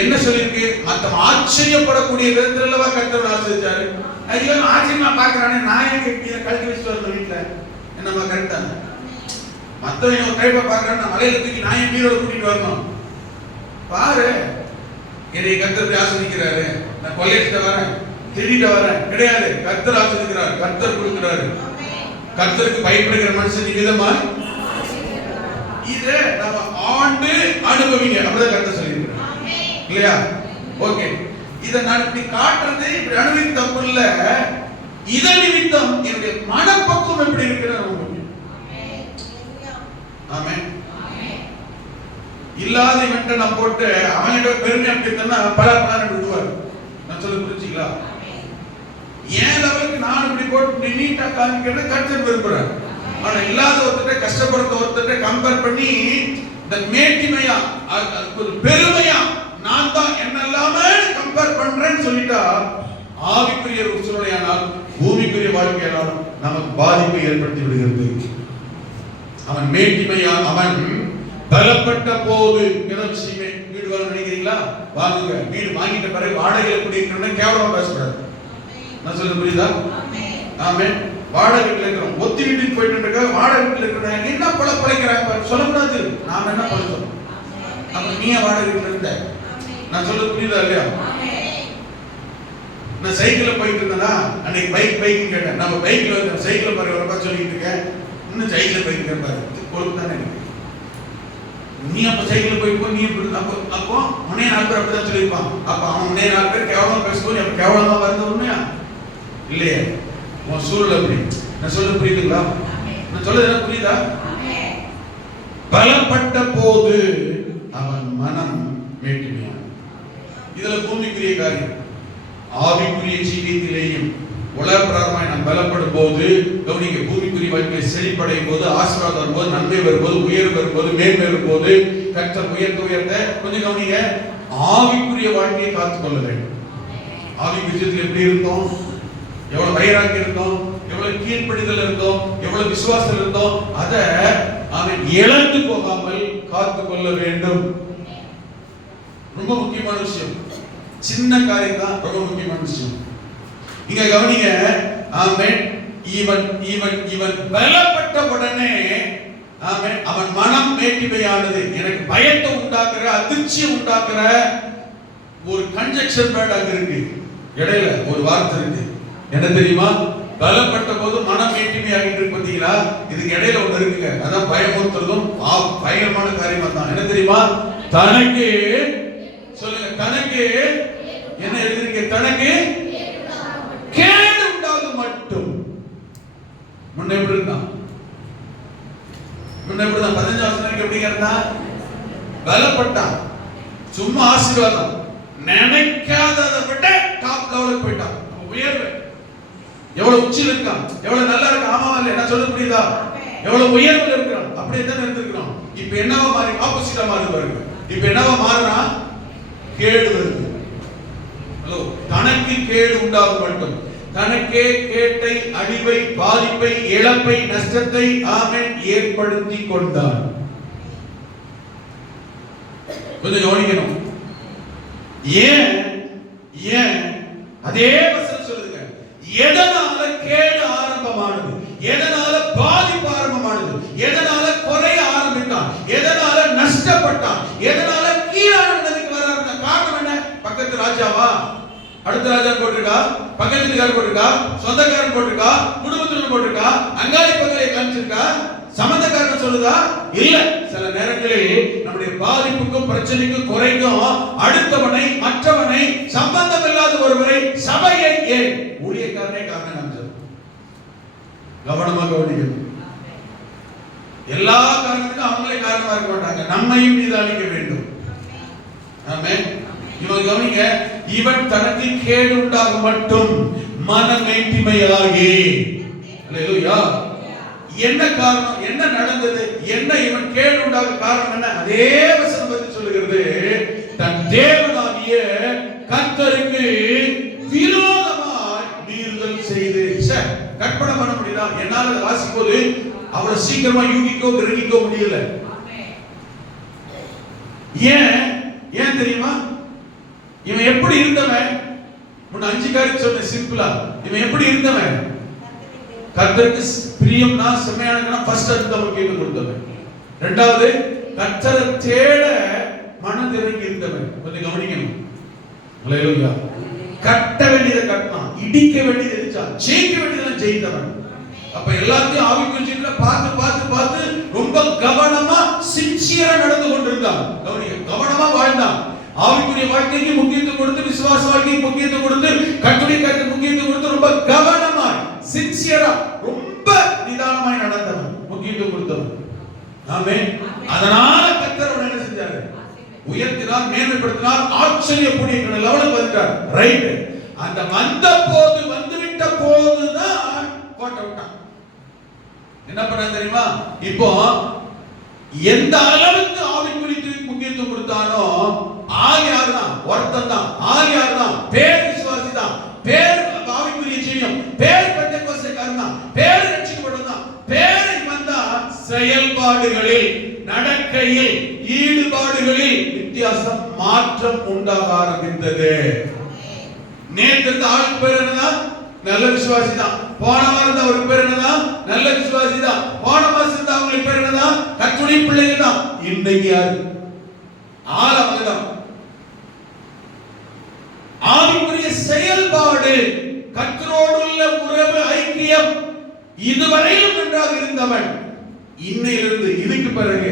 என்ன சொல்லிருக்கு, மத்தம் ஆச்சரியப்படக்கூடிய விதத்துல கர்த்தர் ஆசீர்வதிச்சாரு. ஐயோ ஆச்சரியமா பாக்குறானே, நான் ஏன் கழட்டி வச்சுட்டு வரணும் வீட்டுல, என்னமா கரெக்டா. மத்தவங்க ஒரு டைப்பா பாக்குறான், மலையில தூக்கி நான் ஏன் வீரோட கூட்டிட்டு வரணும். பாரு, என்னை கர்த்தர் ஆசீர்வதிக்கிறாரு, நான் கொள்ளையிட்ட வரேன், திருடிட்ட வரேன் கிடையாது. கர்த்தர் ஆசீர்வதிக்கிறார், கர்த்தர் கொடுக்கிறாரு. கர்த்தருக்கு பயப்படுகிற மனுஷன் விதமா இதை நம்ம ஆண்டு அனுபவிங்க, அப்படிதான் கர்த்தர் சொல்லியிருக்கிறார் இல்லையா. ஓகே, இதை நான் இப்படி காட்டுறது, இப்படி அனுபவிக்க தப்பு இல்ல. இதன் நிமித்தம் என்னுடைய மனப்பக்குவம் எப்படி இருக்கிறது. ஆமென். இல்லாத இவன்ட்ட நான் போட்டு அவன்கிட்ட பெருமை அப்படின்னா பல விடுவார். நான் சொல்ல புரிஞ்சுங்களா. ஏன் லெவலுக்கு நான் இப்படி போட்டு நீட்டா காமிக்கிறது கர்த்தர் விரும்புறார். ஆனா இல்லாத ஒருத்தட்ட கஷ்டப்படுத்த ஒருத்தட்ட கம்பேர் பண்ணி இந்த மேட்டிமையா பெருமையா நான் தான் என்ன இல்லாம கம்பேர் பண்றேன்னு சொல்லிட்டா ஆவிக்குரிய சூழ்நிலையானால் பூமிக்குரிய வாழ்க்கையானால் நமக்கு பாதிப்பை ஏற்படுத்தி விடுகிறது. அவன் மேட்டிமையா, அவன் பலப்பட்ட போது விஷயமே. வீடு வாங்க நினைக்கிறீங்களா, வாங்குங்க. வீடு வாங்கிட்ட பிறகு வாடகையில குடியிருக்கிறோம் கேவலமா பேசக்கூடாது. நான் சொல்ல புரியுதா. ஆமென். வாடகை வீட்டுல இருக்கிறோம், ஒத்தி வீட்டுக்கு போயிட்டு இருக்க, வாடகை வீட்டுல இருக்கிறாங்க, என்ன பழைக்கிறாங்க சொல்லக்கூடாது. நாம என்ன பழச்சோம், அப்ப நீ வாடகை வீட்டுல இருந்த. நான் சொல்ல புரியுதா இல்லையா. நான் சைக்கிள்ல போயிட்டு இருந்தேன்னா அன்னைக்கு பைக் கேட்டேன். நம்ம பைக்ல வந்து சைக்கிள் பாரு ஒரு பக்கம் சொல்லிட்டு இருக்கேன், இன்னும் சைக்கிள் பைக் கேட்பாரு கொழுப்பு தானே. நீ அப்ப சைக்கிள் போய் நீ அப்போ முன்னே 4 பேர் அப்படிதான் சொல்லியிருப்பான். அப்ப அவன் முன்னே 4 பேர் கேவலமா பேசும்போது அப்ப கேவலமா வருது உண்மையா இல்லையே. உன் சூழல் அப்படி. நான் சொல்ல புரியுதுங்களா, நான் சொல்றது என்ன புரியுதா. பலப்பட்ட போது அவன் மனம் மேட்டிமையான். இதுல பூமிக்குரிய காரியம். ஆவிக்குரிய ஜீவியத்திலேயும் உலகப்பிரகாரமாய் நாம் பலப்படும் போது கவனிக்க, பூமிக்குரிய வாழ்க்கையை செழிப்படையும் போது, ஆசீர்வாதம் வரும்போது, நன்மை வரும்போது, உயர்வு வரும்போது, மேன்மை வரும்போது, கர்த்தர் உயர்த்த கொஞ்சம் கவனிங்க, ஆவிக்குரிய வாழ்க்கையை காத்துக்கொள்ள வேண்டும். ஆவிக்குரிய விஷயத்தில் எப்படி இருந்தோம், எவ்வளவு வயராக்கி இருந்தோம், எவ்வளவு கீழ்ப்படிதல் இருந்தோம், எவ்வளவு விசுவாசம் இருந்தோம், அதை அவன் இழந்து போகாமல் காத்துக்கொள்ள வேண்டும். ரொம்ப முக்கியமான விஷயம். சின்ன காரியம் தான், ரொம்ப முக்கியமான விஷயம். இங்க கவனிங்க. ஆமென். இவன் பலப்பட்ட உடனே ஆமென், அவன் மனம் மேட்டிமையானது. எனக்கு பயத்தை உண்டாக்குற, அதிர்ச்சியை உண்டாக்குற ஒரு கன்ஜெக்ஷன் வேர்ட் அங்க இருக்கு. இடையில ஒரு வார்த்தை இருக்கு, என்ன தெரியுமா. பலப்பட்ட போது மனம் மேட்டிமையாகிட்டு இருக்கு பாத்தீங்களா. இதுக்கு இடையில ஒண்ணு இருக்குங்க, அதான் பயமுறுத்துறதும் பயங்கரமான காரியமா தான். என்ன தெரியுமா, தனக்கு சொல்லுங்க, தனக்கு என்ன எழுதிருக்க, தனக்கு கேடு உண்டாகும் மட்டும். முன்ன எப்படி இருந்தான், 15 வருஷம் எப்படி இருந்தான், பலப்பட்டான், சும்மா ஆசீர்வாதம், நினைக்காததை விட டாப் லெவலுக்கு போயிட்டான். உயர்வு எவ்வளவு உச்சியில் இருக்கான், எவ்வளவு நல்லா இருக்கான். ஆமா இல்ல, நான் சொல்ல புரியுதா. எவ்வளவு உயர்வுல இருக்கிறான், அப்படியே தான் இருந்திருக்கிறோம். இப்ப என்னவா மாறி, ஆப்போசிட்டா மாறி பாருங்க. இப்ப என்னவா மாறினா, கேடு வருது. ஹலோ, தனக்கு கேடு உண்டாகும் மட்டும், தனக்கே கேட்டை, அழிவை, பாதிப்பை, இழப்பை, நஷ்டத்தை ஆமென் ஏற்படுத்தி கொண்டான். கொஞ்சம் கவனிக்கணும். ஏன் அதே வசனம் சொல்லுங்க, எதனால கேடு ஆரம்பமானது, எதனால பாதிப்பு ஆரம்பமானது, எதனால குறைய ஆரம்பித்தான், எதனால நஷ்டப்பட்டான், எதனால கீழானதுக்கு வர காரணம் என்ன. பக்கத்து ராஜாவா, அடுத்த ராஜா போட்டிருக்கா, பக்கத்து வீட்டுக்காரர் போட்டிருக்கா, சொந்தக்காரன் போட்டிருக்கா, குடும்பத்துல போட்டிருக்கா, அங்காளி பங்காளி காமிச்சிருக்கா, சம்பந்தக்காரன் சொல்லுதா? இல்ல. சில நேரங்களில் நம்முடைய பாதிப்புக்கும் பிரச்சனைக்கும் குறைக்கும் அடுத்தவனை, மற்றவனை, சம்பந்தம் இல்லாத ஒருவரை, சபையை, ஏன் ஊழியக்காரனே காரணம் காமிச்சது. கவனமாக கவனிக்கணும். எல்லா காரணத்துக்கும் அவங்களே காரணமா இருக்க மாட்டாங்க, நம்மையும் நிதானிக்க வேண்டும். ஆமென். இவன் கவனிங்க, இவன் தனக்கு கேடு உண்டாக மட்டும் மனமேட்டிமையாகி. அல்லேலூயா. என்ன காரணம்? என்ன நடந்தது? என்ன இவன் கேடு உண்டாக காரணம் என்ன? அதே வசனம் பற்றி சொல்லுகிறது. தன் தேவனாகிய கர்த்தருக்கு விரோதமாய் மீறுதல் செய்து. கற்பனை பண்ண முடியுதா? என்னால அதை வாசிக்கும்போது அவரை சீக்கிரமா யூகிக்கோ கிரகிக்கோ முடியல. ஏன் தெரியுமா? இவன் எப்படி இருந்தவன்? முன்ன 5 காரியம் சொன்ன சிம்பிளா. இவன் எப்படி இருந்தவன்? கர்த்தருக்கு பிரியம்னா, செம்மையானதுனா ஃபர்ஸ்ட் அதுக்கு முக்கியத்துவம் கொடுத்தவன். இரண்டாவது, கர்த்தரை தேட மனதிறங்கி இருந்தவன். கொஞ்சம் கவனிக்கணும். அல்லேலூயா. கட்ட வேண்டியதை கட்டினான், இடிக்க வேண்டியதை இடிச்சான், ஜெயிக்க வேண்டியதை ஜெயித்தவன். அப்ப எல்லாத்தையும் ஆவிக்குரிய ஜீவில பார்த்து பார்த்து பார்த்து ரொம்ப கவனமா சின்சியரா நடந்து கொண்டிருந்தான். கவனமா வாழ்ந்தான். ஆவிக்குரிய வாழ்க்கைக்கு முக்கியத்துவம் கொடுத்து, விசுவாச வாழ்க்கைக்கு முக்கியத்துவம் கொடுத்து, கர்த்தருடைய காரியத்துக்கு முக்கியத்துவம் கொடுத்து, ரொம்ப கவனமா சின்சியரா ரொம்ப நிதானமாய் நடந்தவன், முக்கியத்துவம் கொடுத்தவன். ஆமென். அதனால கர்த்தர் அவனை என்ன செஞ்சாரு? உயர்த்தினார், மேன்மைப்படுத்தினார், ஆச்சரியக்கூடிய லெவலுக்கு வந்துட்டார். ரைட். அந்த வந்த போது, வந்துவிட்ட போதுதான் கோட்டை விட்டான். என்ன பண்ண தெரியுமா? இப்போ எந்த அளவுக்கு ஆவிக்குரிய முக்கியத்துவம் கொடுத்தானோ, ஆள் யாருதான்? ஒருத்தன் தான். ஆள் யாருதான்? பேர் விசுவாசி தான், பேர் ஆவிக்குரிய ஜீவியம், பேர் பெந்தெக்கோஸ்தேக்காரன் தான், பேர் ரட்சிக்கப்பட்டவன் தான். பேரை வந்தா செயல்பாடுகளில், நடக்கையில், ஈடுபாடுகளில் வித்தியாசம், மாற்றம் உண்டாக ஆரம்பித்தது. நேற்று இருந்த ஆளுக்கு பேர் என்னதான்? நல்ல விசுவாசி தான். போன வாரம் அவருக்கு பேர் என்னதான்? நல்ல விசுவாசி தான். போன மாசம் இருந்த அவங்களுக்கு பேர் என்னதான்? கர்த்தருடைய பிள்ளைகள் தான். இன்னைக்கு யாரு? ஆள் அவங்கதான். ஆவிக்குரிய செயல்பாடு, கர்த்தரோடு உள்ள உறவு, ஐக்கியம் இதுவரையிலும் நன்றாக இருந்தவன் இன்னையிலிருந்து இதுக்கு பிறகு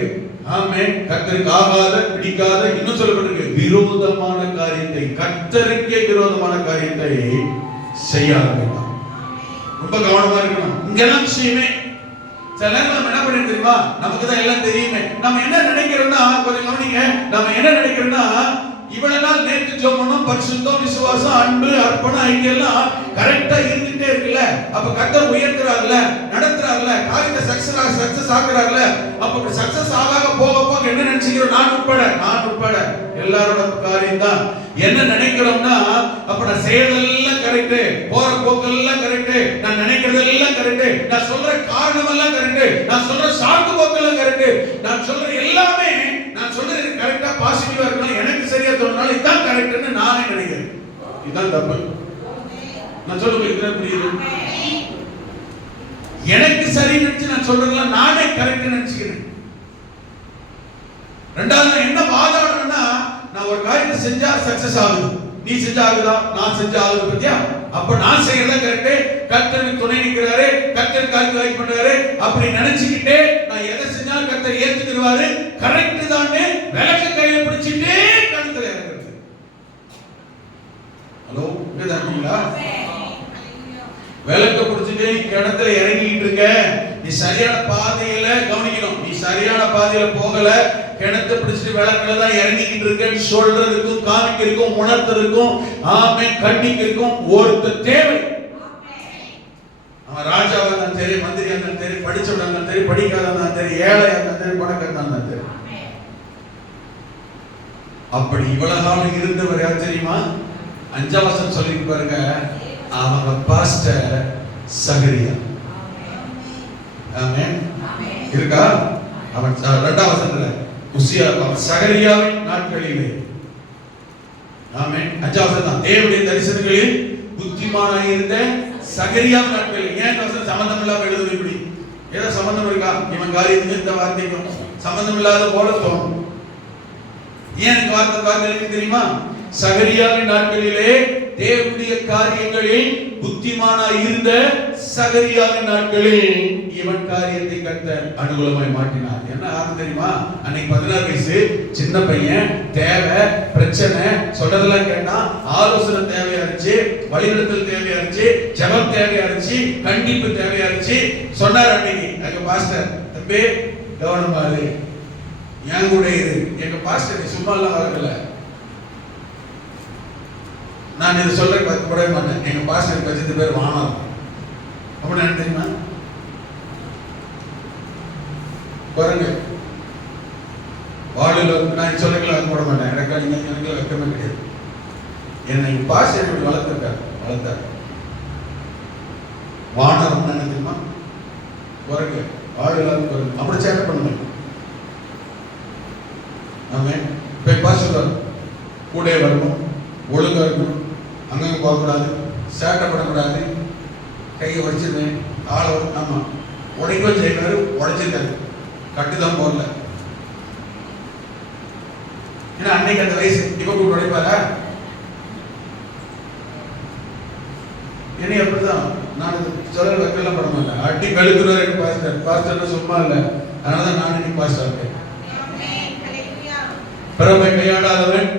ஆமென் கர்த்தருக்கு ஆகாத, பிடிக்காத, இன்னும் சொல்லப்பட்டிருக்கு விரோதமான காரியத்தை, கர்த்தருக்கே விரோதமான காரியத்தை செய்ய ஆரம்பித்தான். ரொம்ப கவனமா இருக்கணும். இங்கெல்லாம் விஷயமே சில நேரம் நம்ம என்ன பண்ணி தெரியுமா? நமக்கு தான் எல்லாம் தெரியுமே. நம்ம என்ன நினைக்கிறோம்னா, கொஞ்சம் கவனிங்க, நம்ம என்ன நினைக்கிறோம்னா, இவ்வளவு நாள் நேற்று ஜெபம் பண்ணோம், பரிசுத்தம், விசுவாசம், அன்பு, அர்ப்பணம், ஐக்கியம் கரெக்டா இருந்துட்டே இருக்குல்ல. அப்ப கர்த்தர் உயர்த்துறாருல, நடத்துறாருல, காரியத்தை சக்சஸ் ஆக்குறாருல. அப்ப சக்சஸ் ஆகாக போக போக என்ன நினைச்சுக்கிறோம்? நான் உட்பட எல்லாரோட காரியம் தான். என்ன நினைக்கிறோம்னா, அப்ப நான் செய்யறதெல்லாம் கரெக்ட், போற போக்கெல்லாம் கரெக்ட், நான் நினைக்கிறதெல்லாம் கரெக்ட், நான் சொல்ற காரணம் எல்லாம் கரெக்ட், நான் சொல்ற சாக்கு போக்கெல்லாம் கரெக்ட், நான் சொல்ற எல்லாமே, நான் சொல்றது கரெக்டா பாசிட்டிவா இருக்கணும், எனக்கு சரியா தோணுனால இதான் கரெக்ட்னு நானே நினைக்கிறேன். இதுதான் தப்பு. நான் சொல்றது புரியுது? எனக்கு சரி நினைச்சு நான் சொல்றதெல்லாம் நானே கரெக்ட் நினைச்சுக்கிறேன். ரெண்டாவது என்ன வாதாடுறேன்னா, நான் ஒரு காரியத்தை செஞ்சா சக்சஸ் ஆகுது, நீ செஞ்சா ஆகுதா, நான் செஞ்சா ஆகுது, பத்தியா? அப்ப நான் செய்யறதா கரெக்ட், கர்த்தருக்கு துணை நிற்கிறாரு, கர்த்தர் காரியத்தை வாய்ப்பு பண்றாரு, அப்படி நினைச்சுக்கிட்டே நான் எதை செஞ்சாலும் கர்த்தர் ஏத்துக்குவாரு, கரெக்ட் தானே விளக்க கையில பிடிச்சிட்டே கழுத்துல இறங்குறது. ஹலோ, கேக்குதா? விளக்க பிடிச்சிட்டு கிணத்துல இறங்கிட்டு இருக்க, நீ சரியான பாதையில கவனிக்கணும், நீ சரியான பாதையில போகல, கிணத்தை பிடிச்சிட்டு விளக்குல தான் இறங்கிட்டு இருக்கேன்னு சொல்றதுக்கும், காமிக்கிறதுக்கும், உணர்த்துறதுக்கும், ஆமென் கண்டிக்கிறதுக்கும் ஒருத்தர் தேவை. அவன் ராஜாவா இருந்தாலும் சரி, மந்திரியா இருந்தாலும் சரி, படிச்சவனா இருந்தாலும் சரி, படிக்காத இருந்தாலும் சரி, ஏழையா இருந்தாலும் சரி, பணக்காரனா இருந்தாலும் சரி. அப்படி இவ்வளவு காலம் இருந்தவர் யார் தெரியுமா? 5ஆம் வசனம் சொல்லி பாருங்க, அவங்க பாஸ்டர் சகரியா. ஆமென் இருக்கா? அவன் 2ஆம் வசனத்துல உசியா, அவன் சகரியாவின் நாட்களிலே, ஆமென் 5ஆம் வசனம், தேவனுடைய தரிசனங்களில் புத்திமானாய் இருந்த சகரியாவின் நாட்களில். ஏன் வசனம் சம்பந்தம் இல்லாம எழுதுது? இப்படி ஏதோ சம்பந்தம் இருக்கா? இவன் காரியத்துக்கு இந்த வார்த்தைக்கும் சம்பந்தம் இல்லாத போல தோணும். ஏன் வார்த்தை தெரியுமா? சகரியாவின் நாட்களிலே தேவனுடைய காரியங்களில் புத்திமானாய் இருந்த சகரியாவின் நாட்களில் இவன் காரியத்தை கர்த்தர் அனுகூலமாய் மாற்றினார். என்ன ஆகும் தெரியுமா? அன்னைக்கு 16 வயசு சின்ன பையன், தேவை பிரச்சனை சொல்றதெல்லாம் கேட்டா, ஆலோசனை தேவையா இருந்துச்சு, வழிநடத்தல் தேவையா இருந்துச்சு, ஜெபம் தேவையா இருந்துச்சு, கண்டிப்பு தேவையா இருந்துச்சு. சொன்னார் அன்னைக்கு எங்க பாஸ்டர், தம்பி கவனமா இரு, என் கூட இரு. எங்க பாஸ்டர் சும்மா எல்லாம் வரல, நான் இதை சொல்ல கூட மாட்டேன். எங்க பாஸ்டர் 10 பேர் வானம் அப்படின்னு என்ன தெரியுமா? பாருங்க, வாழில நான் சொல்லலாம் போட மாட்டேன். எனக்கு வெக்கமே கிடையாது. என்னை பாஸ்டர் இப்படி வளர்த்தார். வானம் என்ன தெரியுமா? பாருங்க, வாழில அப்படி சேட்டை பண்ணுவேன். ஆமே போய் பாஸ்டர் கூட வரணும், ஒழுங்கா இருக்கணும், அங்கங்க போகக்கூடாது, சேட்டை பண்ணக்கூடாது, கையை வச்சிருந்தேன், ஆளை ஆமா உடைக்கோ செய்யறாரு, உடைச்சிருக்காரு, கட்டுதான் போடல. ஏன்னா அன்னைக்கு அந்த வயசு, இப்ப கூட உடைப்பாரா? என்னை அப்படிதான் நான் சொல்ல வைக்கலாம் பட மாட்டேன். அட்டி கழுத்துறாரு எனக்கு பாஸ்டர் சும்மா இல்லை. அதனாலதான் நான் இன்னைக்கு பாஸ்டர் இருக்கேன். பிறமை கையாடாதவன்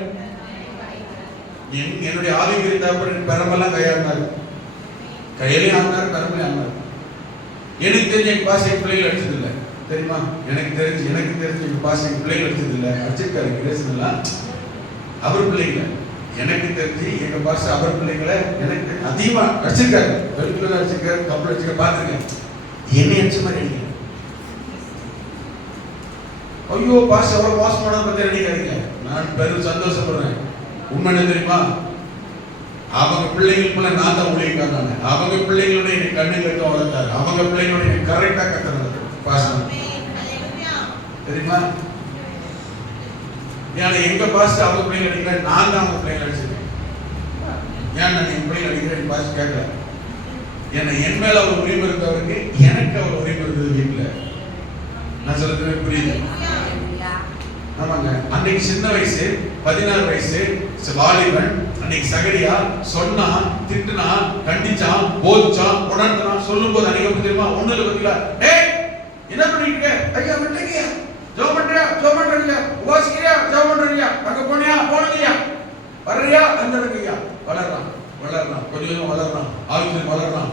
என்னுடைய ஆவிக்கு இருந்தாப்ப பெரம்பெல்லாம் கையாடினாரு, கையிலையும் ஆடினாரு, பெரம்பலையும் ஆடினாரு. எனக்கு தெரிஞ்ச எங்க பாஸ் எங்க பிள்ளைகள் அடிச்சது இல்லை தெரியுமா? எனக்கு தெரிஞ்சு எங்க பாஸ் எங்க பிள்ளைகள் அடிச்சது இல்லை. அடிச்சிருக்காரு கிரேசன்லாம் அவர் பிள்ளைங்களை. எனக்கு தெரிஞ்சு எங்க பாஸ் அவர் பிள்ளைங்களை எனக்கு அதிகமா அடிச்சிருக்காரு. வெளுக்குள்ள அடிச்சிருக்காரு, கப்பல் அடிச்சிருக்க பார்த்துருக்கேன். என்னை அடிச்ச மாதிரி அடிக்க. ஐயோ பாஸ் எவ்வளவு மோசமானதை பத்தி நினைக்காதீங்க. நான் பெரும் சந்தோஷப்படுறேன். உண்மை என்ன தெரியுமா? அவங்க பிள்ளைகளுக்குள்ள நான் தான் ஊழியக்காரனானே. அவங்க பிள்ளைகளுடைய கண்ணு கட்ட வளர்த்தாரு. அவங்க பிள்ளைகளுடைய கரெக்டா கத்துறது பாசம் தெரியுமா? ஏன்னா எங்க பாஸ்ட் அவங்க பிள்ளைங்க அடிக்கிறேன், நான் தான் அவங்க பிள்ளைங்க அடிச்சிருக்கேன். ஏன் நான் என் பிள்ளைங்க அடிக்கிறேன் பாஸ்ட் கேட்கல. ஏன்னா என் மேல அவர் உரிமை இருந்தவருக்கு எனக்கு அவர் உரிமை இருந்தது வீட்டுல. நான் சொல்றது புரியுது? ஆமாங்க. அன்னைக்கு சின்ன வயசு 16 வயசு வாலிபன். அன்னைக்கு சகரியா சொன்னா, திட்டுனா, கண்டிச்சான், போதிச்சான், உணர்த்தான். சொல்லும் போது அன்னைக்கு எப்படி தெரியுமா? ஒண்ணுல பத்தியா டேய் என்ன பண்ணிட்டு ஐயா விட்டீங்க, ஜெபம் பண்றியா, உபாசிக்கிறியா, ஜெபம் பண்றியா, அங்க போனியா வர்றியா, வந்துடுங்கய்யா. வளர்றான் கொஞ்சம் வளர்றான், ஆவிக்குள் வளர்றான்.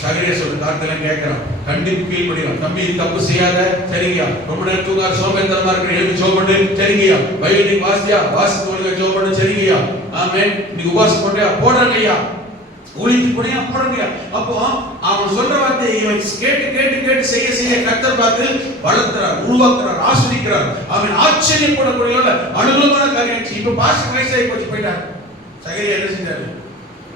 சகரியா சொல்லு தாத்தெல்லாம் கேட்கிறான், கண்டிப்பு கீழ்படியான். தம்பி தப்பு செய்யாத, சரிங்கயா. ரொம்ப நேரம் தூங்காத, சோம்பேறித்தனமா இருக்கிற, எழுதி ஜெபம் பண்ணு, சரிங்கயா. பைபிள் நீ வாசித்து ஒழுங்கா ஜெபம் பண்ணு, சரிங்கயா. ஆமென். நீ உபாசம் பண்றியா, போடுறங்கய்யா. ஊழியத்துக்கு போனியா, போடுறங்கய்யா. அப்போ அவன் சொல்ற வார்த்தையை இவன் கேட்டு செய்ய கர்த்தர் பார்த்து வளர்க்கிறார், உருவாக்குறார், ஆஸ்வதிக்கிறார். அவன் ஆச்சரியப்படக்கூடிய அனுகூலமான காரியம். இப்ப பாஸ்டர் வயசாகி போயிட்டார். சகரியா என்ன செஞ்சாரு?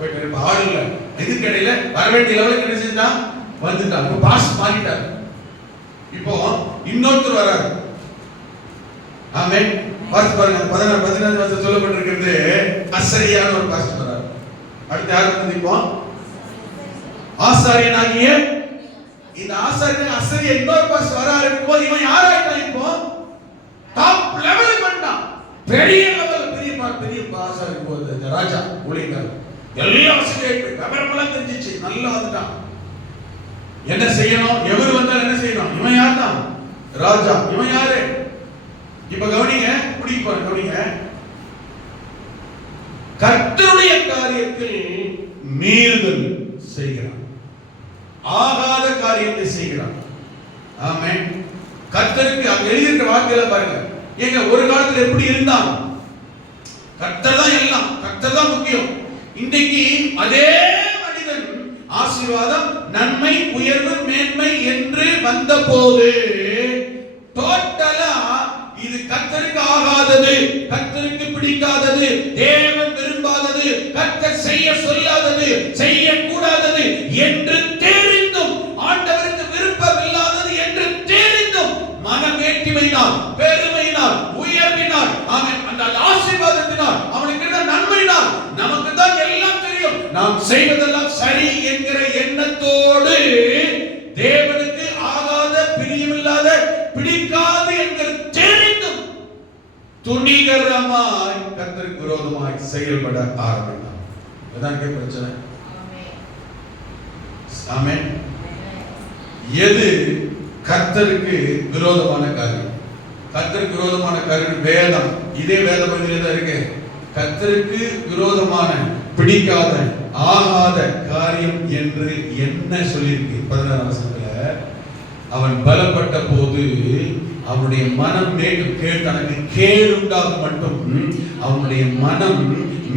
போயிட்டாரு. இப்ப ஆள் இல்ல. இதுக்கிடையில வரவேண்டிய லெவலுக்கு என்ன செஞ்சான்? வந்துட்டான். இப்ப பாஸ் மாறிட்டார். இப்போ இன்னொருத்தர் வராரு. ஆமென். பாஸ்ட் பாருங்க, 14 வருஷம் சொல்லப்பட்டிருக்கிறது. அசரியான ஒரு பாஸ்ட் வராரு. அடுத்து யார் வந்து இப்போ? ஆசாரியனாகிய இந்த ஆசாரியன் அசரியா இன்னொரு பாஸ்ட் வர ஆரம்பிக்கும். இவன் யாராயிட்டான்? இப்போ டாப் லெவலுக்கு வந்தான். பெரிய லெவல், பெரிய ஆசாரியன் போது ராஜா ஊழியக்காரர் எல்லாம் வசதியாயிட்டு விவரமெல்லாம் தெரிஞ்சிச்சு, நல்லா வந்துட்டான். என்ன செய்யணும், எவர் வந்தால் என்ன செய்யணும்? இவன் யார் தான்? ராஜா. இவன் யாரு? இப்ப கவனிங்க, கவனிங்க. கர்த்தருடைய காரியத்தில் மீறுதல் செய்கிறான், ஆகாத காரியத்தை செய்கிறான். ஆமென். கர்த்தருக்கு அங்க எழுதியிருக்கிற வார்த்தையில பாருங்க. ஏங்க ஒரு காலத்துல எப்படி இருந்தான்? கர்த்தர் தான் எல்லாம், கர்த்தர் தான் முக்கியம். இன்றைக்கு அதே மனிதன் ஆசீர்வாதம், நன்மை, உயர்வு, மேன்மை என்று வந்த போது டோட்டலா இது கர்த்தருக்கு ஆகாதது, கர்த்தருக்கு பிடிக்காதது, தேவன் விரும்பாதது, கர்த்தர் செய்ய சொல்லாதது, செய்யக்கூடாதது என்று தெரிந்தும், ஆண்டவருக்கு விருப்பம் இல்லாதது என்று தெரிந்தும், மனமேட்டிமையினால், பெருமையினால், உயர்வினால், அவன் அந்த ஆசீர்வாதத்தினால், அவனுக்கு இருந்த நன்மையினால், நமக்கு தான் எல்லாம் தெரியும், நாம் செய்வதெல்லாம் சரி என்கிற எண்ணத்தோடு தேவனுக்கு ஆகாத, பிரியமில்லாத, பிடிக்காது என்கிற தெரிந்தும் துணிகரமாய் கர்த்தருக்கு விரோதமாய் செயல்பட ஆரம்பித்தார். அதான் பிரச்சனை. ஆமென். எது கர்த்தருக்கு விரோதமான காரியம்? கர்த்தருக்கு விரோதமான காரியம் வேதம். இதே வேத பகுதியில தான் இருக்கு. கர்த்தருக்கு விரோதமான பிடிக்காத ஆகாத காரியம் என்று என்ன சொல்லியிருக்கு? 16 வசனத்துல அவன் பலப்பட்ட போது அவனுடைய மனம் தனக்கு கேடுண்டாகும் மட்டும் அவனுடைய மனம்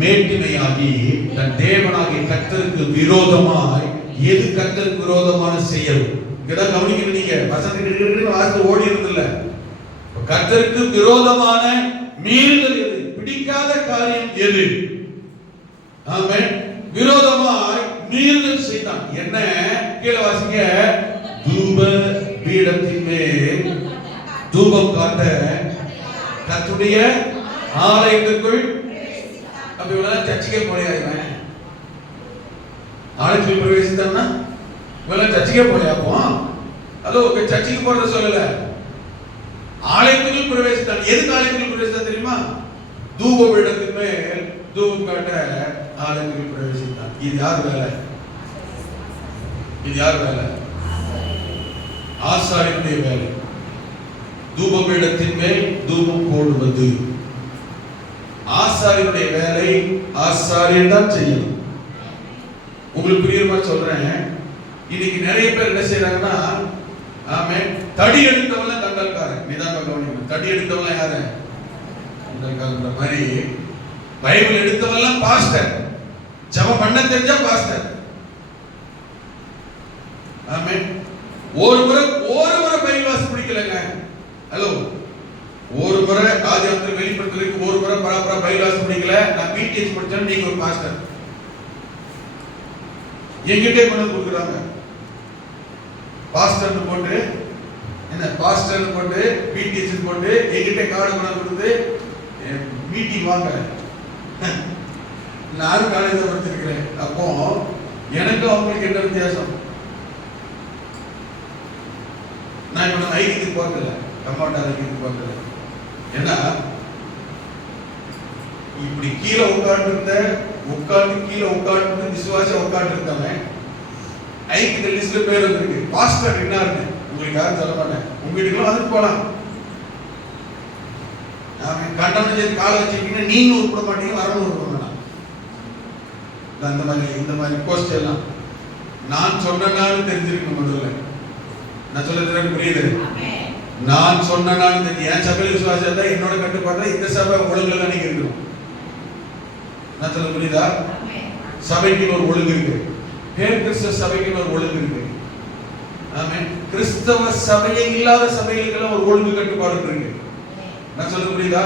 மேட்டிமையாகி தன் தேவனாகிய கர்த்தருக்கு விரோதமாய் எது கர்த்தருக்கு விரோதமான செயல்? இங்கதான் கவனிக்கணும். நீங்க வசனத்துக்கு வாசல் ஓடி இருந்தில்ல. கர்த்தருக்கு விரோதமான மீறுதல் எது? பிடிக்காத காரியம் எது? ஆமென். விரோதமாய் மீறுதல் செய்தான். என்ன? கீழே வாசிங்க. தூப பீடத்தின் மேல் தூபம் காட்ட கர்த்தருடைய ஆலயத்திற்குள். அப்ப இவெல்லாம் சர்ச்சுக்கே போலையா? இவன் ஆலயத்துக்குள் பிரவேசித்தான்னா இவெல்லாம் சர்ச்சுக்கே போலையா? அப்போ அதோ சர்ச்சுக்கு போறத சொல்லல, ஆலயத்துக்குள் பிரவேசித்தான். எதுக்கு ஆலயத்துக்குள் பிரவேசித்தான் தெரியுமா? தூப பீடத்தின் மேல் தூபம் காட்ட ஆலயத்துக்குள் பிரவேசித்தான். இது யார் வேலை? இது யார் வேலை? ஆசாரியனுடைய வேலை. தூபபீடத்தின் மேல் தூபம் போடுவது ஆசாரியனுடைய வேலை. ஆசாரியன் தான் செய்யணும். உங்களுக்கு புரியுமா சொல்றேன்? இன்னைக்கு நிறைய பேர் என்ன செய்யறாங்கன்னா, ஆமென், தடி எடுத்தவங்க தண்டல்காரன். நிதான கவனிக்கணும். தடி எடுத்தவங்க யாரு? தண்டல்காரன்ற மாதிரி. பைபிள் எடுத்தவெல்லாம் பாஸ்டர். ஜெபம் பண்ண தெரிஞ்சா பாஸ்டர். ஆமென். ஒரு முறை பைபிள் வாசி பிடிக்கலங்க. ஹலோ, ஒரு முறை ஆதியாகமத்தில் வெளிப்படுத்தலுக்கு ஒரு முறை பராபரா பைபிள் வாசி பிடிக்கல. நான் பிடிஎஸ் படிச்சேன். நீங்க ஒரு பாஸ்டர். எங்கிட்டே கொண்டு கொடுக்குறாங்க. பாஸ்டர்னு போட்டு, என்ன பாஸ்டர்னு போட்டு, பிடிஎஸ் போட்டு எங்கிட்டே கார்டு கொண்டு கொடுத்து மீட்டிங் வாங்க. நானும் காலேஜ் படிச்சிருக்கிறேன். அப்போ எனக்கு அவங்களுக்கு என்ன வித்தியாசம்? நான் இவனை ஐக்கியத்துக்கு போகல, கம்மாட்டா ஐக்கியத்துக்கு போகல. ஏன்னா இப்படி கீழே கீழே உட்கார்ந்து விசுவாசம் உட்கார்ந்து இருந்தவன் ஐக்கிய லிஸ்ட்ல பேர் வந்திருக்கு. பாஸ்டர் என்ன இருக்கு உங்களுக்கு யாரும் சொல்ல மாட்டேன். உங்க வீட்டுக்குள்ள வந்துட்டு போலாம். கண்டனம் செய்து காலை வச்சிருக்கீங்கன்னா நீங்க உருப்பட மாட்டீங்க, வரணும் உருப்பட மாட்டான். இந்த மாதிரி போஸ்ட் எல்லாம் நான் சொன்னாலும் தெரிஞ்சிருக்கணும். முதல்ல நான் சொல்ல புரியுது. நான் சொன்னாலும் தெரியும். என் சபையில் விசுவாசம் தான் என்னோட கட்டுப்பாடு. இந்த சபை ஒழுங்குல நீங்க இருக்கணும். நான் சொல்ல புரியுதா? சபைக்கு ஒரு ஒழுங்கு இருக்கு. பேர் கிறிஸ்தவ சபைக்கு ஒரு ஒழுங்கு இருக்கு. ஆமென். கிறிஸ்தவ சபையே இல்லாத சபைகளுக்கெல்லாம் ஒரு ஒழுங்கு கட்டுப்பாடு இருக்கு. நான் சொல்ல புரியுதா?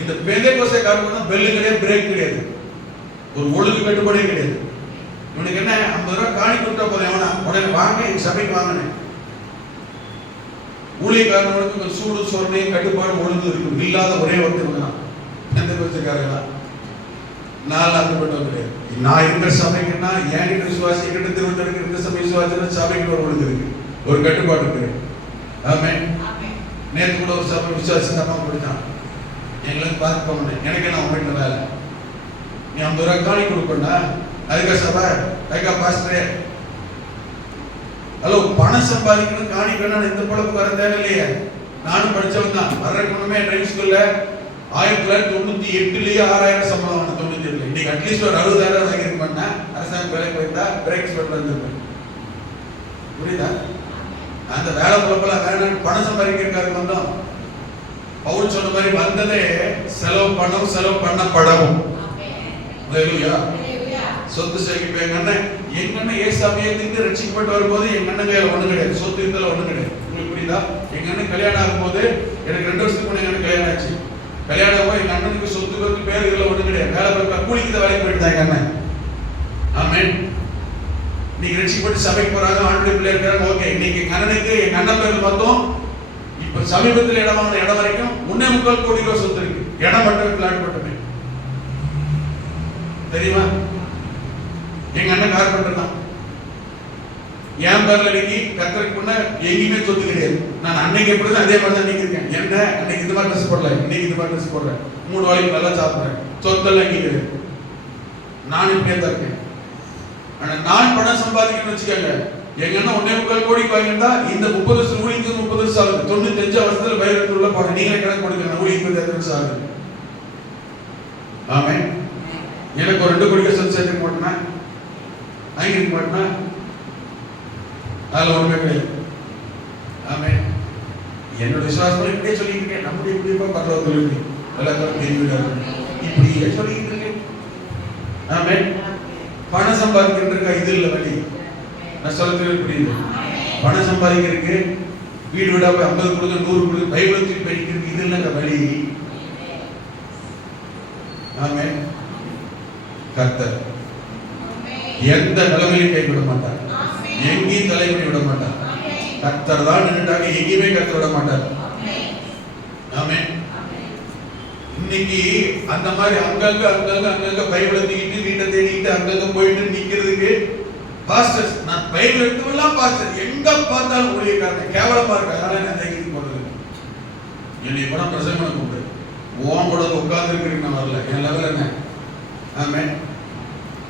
இந்த பெந்தேகோஸ்தே காரணம் பெல் கிடையாது, பிரேக் கிடையாது, ஒரு ஒழுங்கு கட்டுப்பாடே கிடையாது. இவனுக்கு என்ன 50 ரூபாய் காணி கொடுத்தா போதும். எவனா உடனே வாங்க இந்த சபைக்கு வாங்கினேன். ஊழியக்காரனுக்கு ஒரு சூடு சொரணையும் கட்டுப்பாடு ஒழுங்கு இருக்கும். இல்லாத ஒரே ஒருத்தர் தான் பெந்தேகோஸ்தேக்காரங்களா. நான் அப்படிப்பட்டவங்க கிடையாது. நான் இருந்த சபைக்குன்னா என்கிட்ட விசுவாசி, என்கிட்ட திருவத்தருக்கு இருந்த சபை விசுவாசம் சபைக்கு ஒரு ஒழுங்கு இருக்கு, ஒரு கட்டுப்பாடு இருக்கு. ஆமென். நேற்று கூட ஒரு சபை விசுவாசி தப்பா போயிட்டான். எங்களுக்கு பார்த்து போனேன். எனக்கு என்ன வீட்டுல வேலை? நீ 50 ரூபாய் காணி கொடுப்பா, அதுக்கா சபை, அதுக்கா பாஸ்டரே. ஹலோ, பணம் சம்பாதிக்கணும், காணி வேணும், இந்த பொழப்பு வர தேவையில்லையே. நானும் படிச்சவன் தான். வர்றதுக்கு ட்ரைவிங் ஸ்கூல்ல 1998 6000 சம்பளம். 97 இன்னைக்கு அட்லீஸ்ட் ஒரு 60,000 வாங்கிருக்க மாட்டேன். அரசாங்க வேலைக்கு போயிருந்தா பிரேக்ஸ் பண்ண வந்துருப்பேன். புரியுதா? அந்த வேலை பொழப்பெல்லாம் வேணும், பணம் சம்பாதிக்கிறதுக்காக வந்தோம். பவுல் சொன்ன மாதிரி வந்ததே செலவு பண்ணவும் செலவு பண்ணப்படவும். சொத்து சேர்க்க எங்க அண்ணன் ஏசாமியிலிருந்து ரட்சிக்கப்பட்டு வரும்போது எங்க அண்ணன் கையில ஒண்ணு கிடையாது, சொத்து இருந்தாலும் ஒண்ணு கிடையாது. உங்களுக்கு புரியுதா? எங்க அண்ணன் கல்யாணம் ஆகும்போது எனக்கு 2 வருஷத்துக்கு முன்னாடி எனக்கு கல்யாணம் ஆச்சு. கல்யாணம் போய் எங்க அண்ணனுக்கு சொத்து பத்து பேர் இதுல ஒண்ணு கிடையாது. வேலை பார்க்க கூலிக்கு தான் வேலைக்கு போயிட்டு தான் எங்க அண்ணன். ஆமென். நீங்க ரட்சிக்கப்பட்டு சபைக்கு போறாங்க, ஆண்டு பிள்ளை இருக்காங்க, ஓகே. இன்னைக்கு எங்க அண்ணனுக்கு எங்க அண்ணன் பேர் பார்த்தோம். இப்ப சமீபத்தில் இடம் வாங்கின இடம் வரைக்கும் 1.25 கோடி ரூபாய் சொத்து இருக்கு. இடம் மட்டும் பிளாட் மட்டுமே. தெரியுமா? எங்க அண்ணன் கார்பெண்டர் தான். என் பேர்ல இன்னைக்கு கத்தருக்கு முன்ன எங்கேயுமே சொத்து கிடையாது. நான் அன்னைக்கு எப்படிதான் அதே மாதிரி தான் இன்னைக்கு இருக்கேன். என்ன அன்னைக்கு இந்த மாதிரி ட்ரெஸ் போடல, இன்னைக்கு இந்த மாதிரி ட்ரெஸ் போடுறேன், 3 வேளைக்கு நல்லா சாப்பிடுறேன், சொத்தெல்லாம் எங்க கிடையாது. நான் இப்படியே தான் இருக்கேன். ஆனா நான் பணம் சம்பாதிக்கணும்னு வச்சுக்கோங்க, எங்க அண்ணன் 1.25 கோடிக்கு வாங்கியிருந்தா இந்த 30 வருஷம் ஊழிக்கு 30 வருஷம் ஆகுது. 95 வருஷத்துல பயிரத்துள்ள போட நீங்களே கணக்கு கொடுக்கணும். ஊழிக்கு 30 வருஷம் ஆகுது. ஆமே. எனக்கு ஒரு 2 கோடிக்கு சொத்து சேர்த்துக்க மாட்டேன்னா, வாங்கிருக்க மாட்டேன்னா, அதில் ஒன்றுமே கிடையாது. ஆமே. என்னோட விசுவாசம் இப்படியே சொல்லிட்டு இருக்கேன். நம்முடைய இப்படிப்பா பரவாயில்ல சொல்லி எல்லாரும் தெரிவிக்கிறார். இப்படியே சொல்லிட்டு இருக்கேன். ஆமே. பணம் சம்பாதிக்கிறதுக்கு இது இல்லை வழி. நான் சொல்றது புரியுது. பணம் சம்பாதிக்கிறதுக்கு வீடு வீடா போய் 50 கொடுங்க, 100 கொடுங்க, பைபிள் தூக்கி படிக்கிறதுக்கு இது இல்லைங்க வழி. ஆமே. கர்த்தர் எந்த நிலைமையும் கைவிட மாட்டார், எங்கேயும் தலைவலி விட மாட்டார். கர்த்தர் தான் நின்றுட்டாங்க, எங்கேயுமே கர்த்தர் விட மாட்டார். ஆமே. இன்னைக்கு அந்த மாதிரி அங்கங்க பைபிளை தூக்கிட்டு வீட்டை தேடிட்டு அங்கங்க போயிட்டு நிக்கிறதுக்கு பாஸ்டர், நான் பைபிள் எடுத்துலாம் பாஸ்டர் எங்க பார்த்தாலும் ஊழியக்காரன் கேவலமா இருக்கு. அதனால நான் தைக்கிட்டு போறது. என்னை கூட பிரசங்கம் கூப்பிடு, ஓம் கூட உட்கார்ந்து இருக்கிறீங்க. நான் வரல, என் லெவல் என்ன. ஆமே.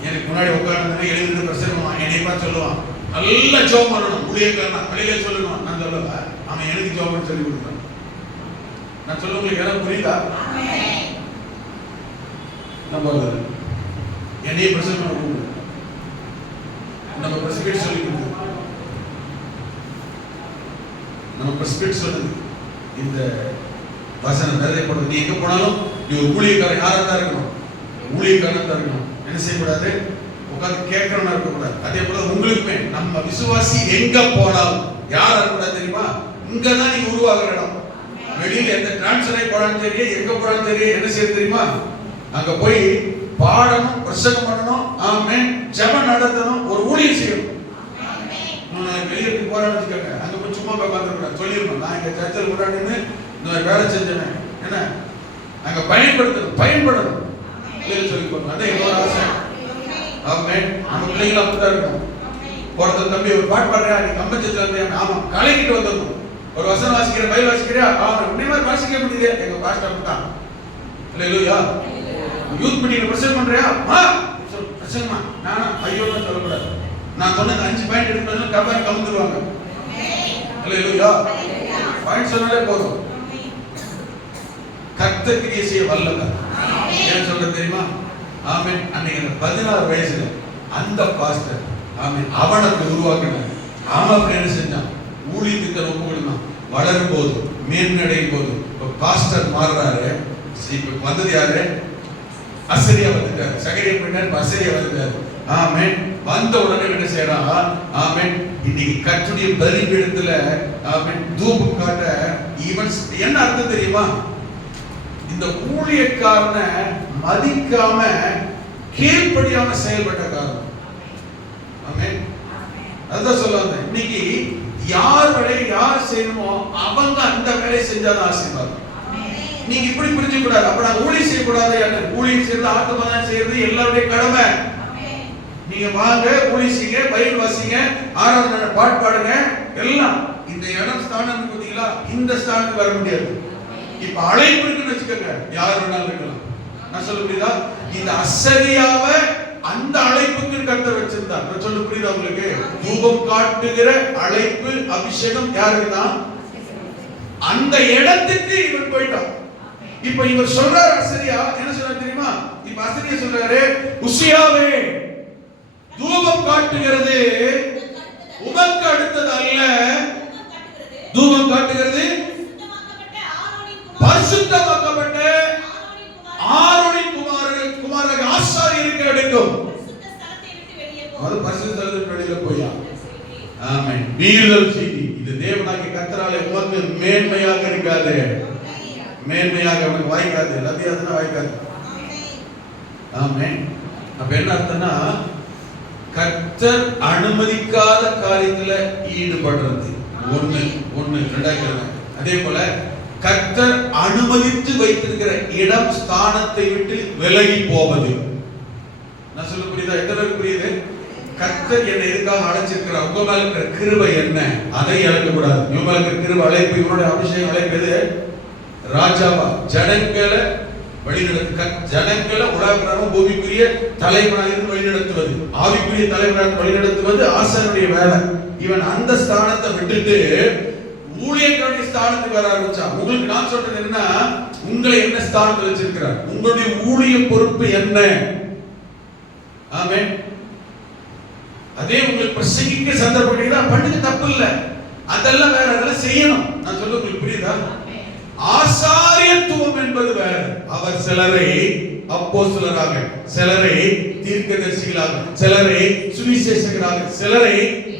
எனக்கு முன்னாடி உட்கார்ந்து எழுதிட்டு பிரசங்கம் என்னை பார்த்து சொல்லுவான், நல்லா ஜோம் பண்ணணும் ஊழியக்காரன் வெளியில சொல்லணும். நான் சொல்லுவா, அவன் எனக்கு ஜோம் சொல்லி கொடுத்தான். நான் சொல்ல உங்களுக்கு யாரும் புரியுதா? நம்ம என்னைய பிரசங்கம் கூப்பிடு, நம்ம பிரசிபிட் சொல்லி கொடுத்து, நம்ம பிரசிபிட் சொல்லுது இந்த வசனம் நிறைவேற்றப்படும். நீ எங்க போனாலும் நீ ஒரு ஊழியக்காரன் யாரா தான் இருக்கணும், ஊழியக்காரன் தான் இருக்கணும். என்ன செய்யக்கூடாது, உட்கார்ந்து கேட்கறவனா இருக்கக்கூடாது. அதே போல உங்களுக்குமே நம்ம விசுவாசி எங்க போனாலும் யாரா இருக்கக்கூடாது தெரியுமா? இங்கதான் நீ உருவாகிற இடம். வெளியில எந்த டிரான்ஸ்ஃபர் ஆகி போறான்னு தெரியும், எங்க போறான்னு தெரியும். என்ன செய்ய தெரியுமா? அங்க போய் பாடணும், பிரசங்கம் பண்ணணும், ஆமென், ஜெபம் நடத்தணும், ஒரு ஊழியம் செய்யணும். வெளியே போறான்னு வச்சுக்கோங்க, அங்க போய் சும்மா உட்காந்துருக்கூடாது. சொல்லிடணும், நான் எங்க சர்ச்சில் கொண்டாடின்னு இந்த வேலை செஞ்சேன். என்ன அங்க பயன்படணும் சொல்லி போகணும். அதான் என்னோட ஆசை. ஆமென். நம்ம பிள்ளைங்களும் அப்படிதான் இருக்கும். ஒருத்தர் தம்பி ஒரு பாட்டு பாடுறியா, நீ கம்பச்சத்துல இருந்தியா? ஆமா, கலைக்கிட்டு வந்துடணும். ஒரு வசனம் வாசிக்கிற, பைபிள் வாசிக்கிறியா? அவன் உன்னை மாதிரி வாசிக்க முடியுது. எங்க பாஸ்டர் அப்படித்தான். அல்லேலூயா. யூத் மீட்டிங்ல பிரசங்கம் பண்றியா? பிரசங்கமா? நானா ஐயோன்னு சொல்லக்கூடாது. நான் சொன்ன 5 பாயிண்ட் எடுக்கணும், கவர் கவுந்துருவாங்க. அல்லேலூயா. பாயிண்ட் சொன்னாலே போதும். கர்த்தர் கிரியை செய்ய வல்லவர். ஏன் சொல்றது தெரியுமா? ஆமென். அன்னைக்கு 16 வயசுல அந்த பாஸ்டர், ஆமென், அவனை உருவாக்கினார். அவன் அப்படி என்ன செஞ்சான்? ஊழியத்துக்கு ஒப்பு கொடுத்தான். வளரும் போது, மேன்மையடையும் போது பாஸ்டர் மாறுறாரு. இப்ப வந்தது யாரு? அசரியா வந்துட்டாரு. சகரியா பின்னாடி அசரியா வந்துட்டாரு. ஆமென். வந்த உடனே என்ன செய்யறான்? ஆமென். இன்னைக்கு கர்த்தருடைய பலிபீடத்துல ஆமென் தூபம் காட்ட ஈவன்ஸ் என்ன அர்த்தம் தெரியுமா? இந்த ஊழியக்காரனை மதிக்காம கீழ்ப்படியாம செயல்பட்ட காரணம். ஆமென். அதான் சொல்லுவாங்க, இன்னைக்கு யார் வேலையை யார் செய்யணுமோ அவங்க அந்த வேலையை செஞ்சாதான் ஆசீர்வாதம். நீங்க இப்படி புரிஞ்சுக்க கூடாது. அப்ப நான் ஊழியம் செய்யக்கூடாது. ஊழியம் செய்யறது ஆத்மதான் செய்யறது எல்லாருடைய கடமை. நீங்க வாங்க, ஊழியம் செய்யுங்க, பைபிள் வாசிங்க, ஆராதனை பாட்டு பாடுங்க, எல்லாம். இந்த இடம் ஸ்தானம் பார்த்தீங்களா? இந்த ஸ்தானத்துக்கு வர முடியாது. இப்ப அழைப்பு இருக்குன்னு வச்சுக்கோங்க, யார் வேணாலும் இருக்கலாம். நான் சொல்ல புரியுதா? இந்த அசரியாவை அந்த அழைப்புக்கு கர்த்தர் வச்சிருந்தார். நான் சொல்ல புரியுதா உங்களுக்கு? தூபம் காட்டுகிற அழைப்பு, அபிஷேகம் யாருக்கு தான்? அந்த இடத்துக்கு இவர் போயிட்டார். இப்ப இவர் சொல்றாரு, அசரியா என்ன சொல்றாரு தெரியுமா? இப்ப அசரியா சொல்றாரு, உசியாவே தூபம் காட்டுகிறது உமக்கு அடுத்தது அல்ல. தூபம் காட்டுகிறது பரிசுத்தமாக்கப்பட்ட ஆரோனின் குமாரனாக ஆசாரியருக்கு எடுக்கும். அது பரிசுத்த ஸ்தலத்துக்கு வெளியில போயா. ஆமென். மீறுதல் செய்தி. இது தேவனாகிய கர்த்தராலே உமக்கு மேன்மையாக இருக்காது. மேன்மையாக உனக்கு வாய்க்காது. லபியாதுன்னா வாய்க்காது. ஆமென். அப்ப என்ன அர்த்தம்னா, கர்த்தர் அனுமதிக்காத காரியத்துல ஈடுபடுறது ஒண்ணு ரெண்டாவது. அதே போல கர்த்தர் அனுமதித்து வைத்திருக்கிற இடம் ஸ்தானத்தை விட்டு விலகி போவது. நான் சொல்ல புரியுதா? எத்தனை புரியுது? கர்த்தர் என்னை எதுக்காக அழைச்சிருக்கிறார், உங்க மேல இருக்கிற கிருபை என்ன, அதை இழக்க கூடாது. இவங்க மேல இருக்கிற கிருபை அழைப்பு, இவனுடைய அபிஷேகம் அழைப்பு எது? ராஜாவா ஜனங்களை வழிநடத்து, ஜனங்களை உலகம் பூமிக்குரிய தலைவனாக இருந்து வழிநடத்துவது, ஆவிக்குரிய தலைவனாக வழிநடத்துவது ஆசாரியனுடைய வேலை. இவன் அந்த ஸ்தானத்தை விட்டுட்டு ஊழியக்காரனுடைய ஸ்தானத்துக்கு வர ஆரம்பிச்சான். உங்களுக்கு நான் சொல்றது என்ன, உங்களை என்ன ஸ்தானத்தில் வச்சிருக்கிறார், உங்களுடைய ஊழிய பொறுப்பு என்ன? ஆமென். அதே உங்களுக்கு பிரசங்கிக்க சந்தர்ப்பம் பண்ணுங்க, தப்பு இல்லை, அதெல்லாம் வேற, அதெல்லாம் செய்யணும். நான் சொல்ல உங்களுக்கு புரியுதா? ஆசாரியத்துவம் என்பது வேற. அவர் சிலரை அப்போஸ்தலராக, சிலரை தீர்க்கதரிசிகளாக, சிலரை சுவிசேஷகராக, சிலரை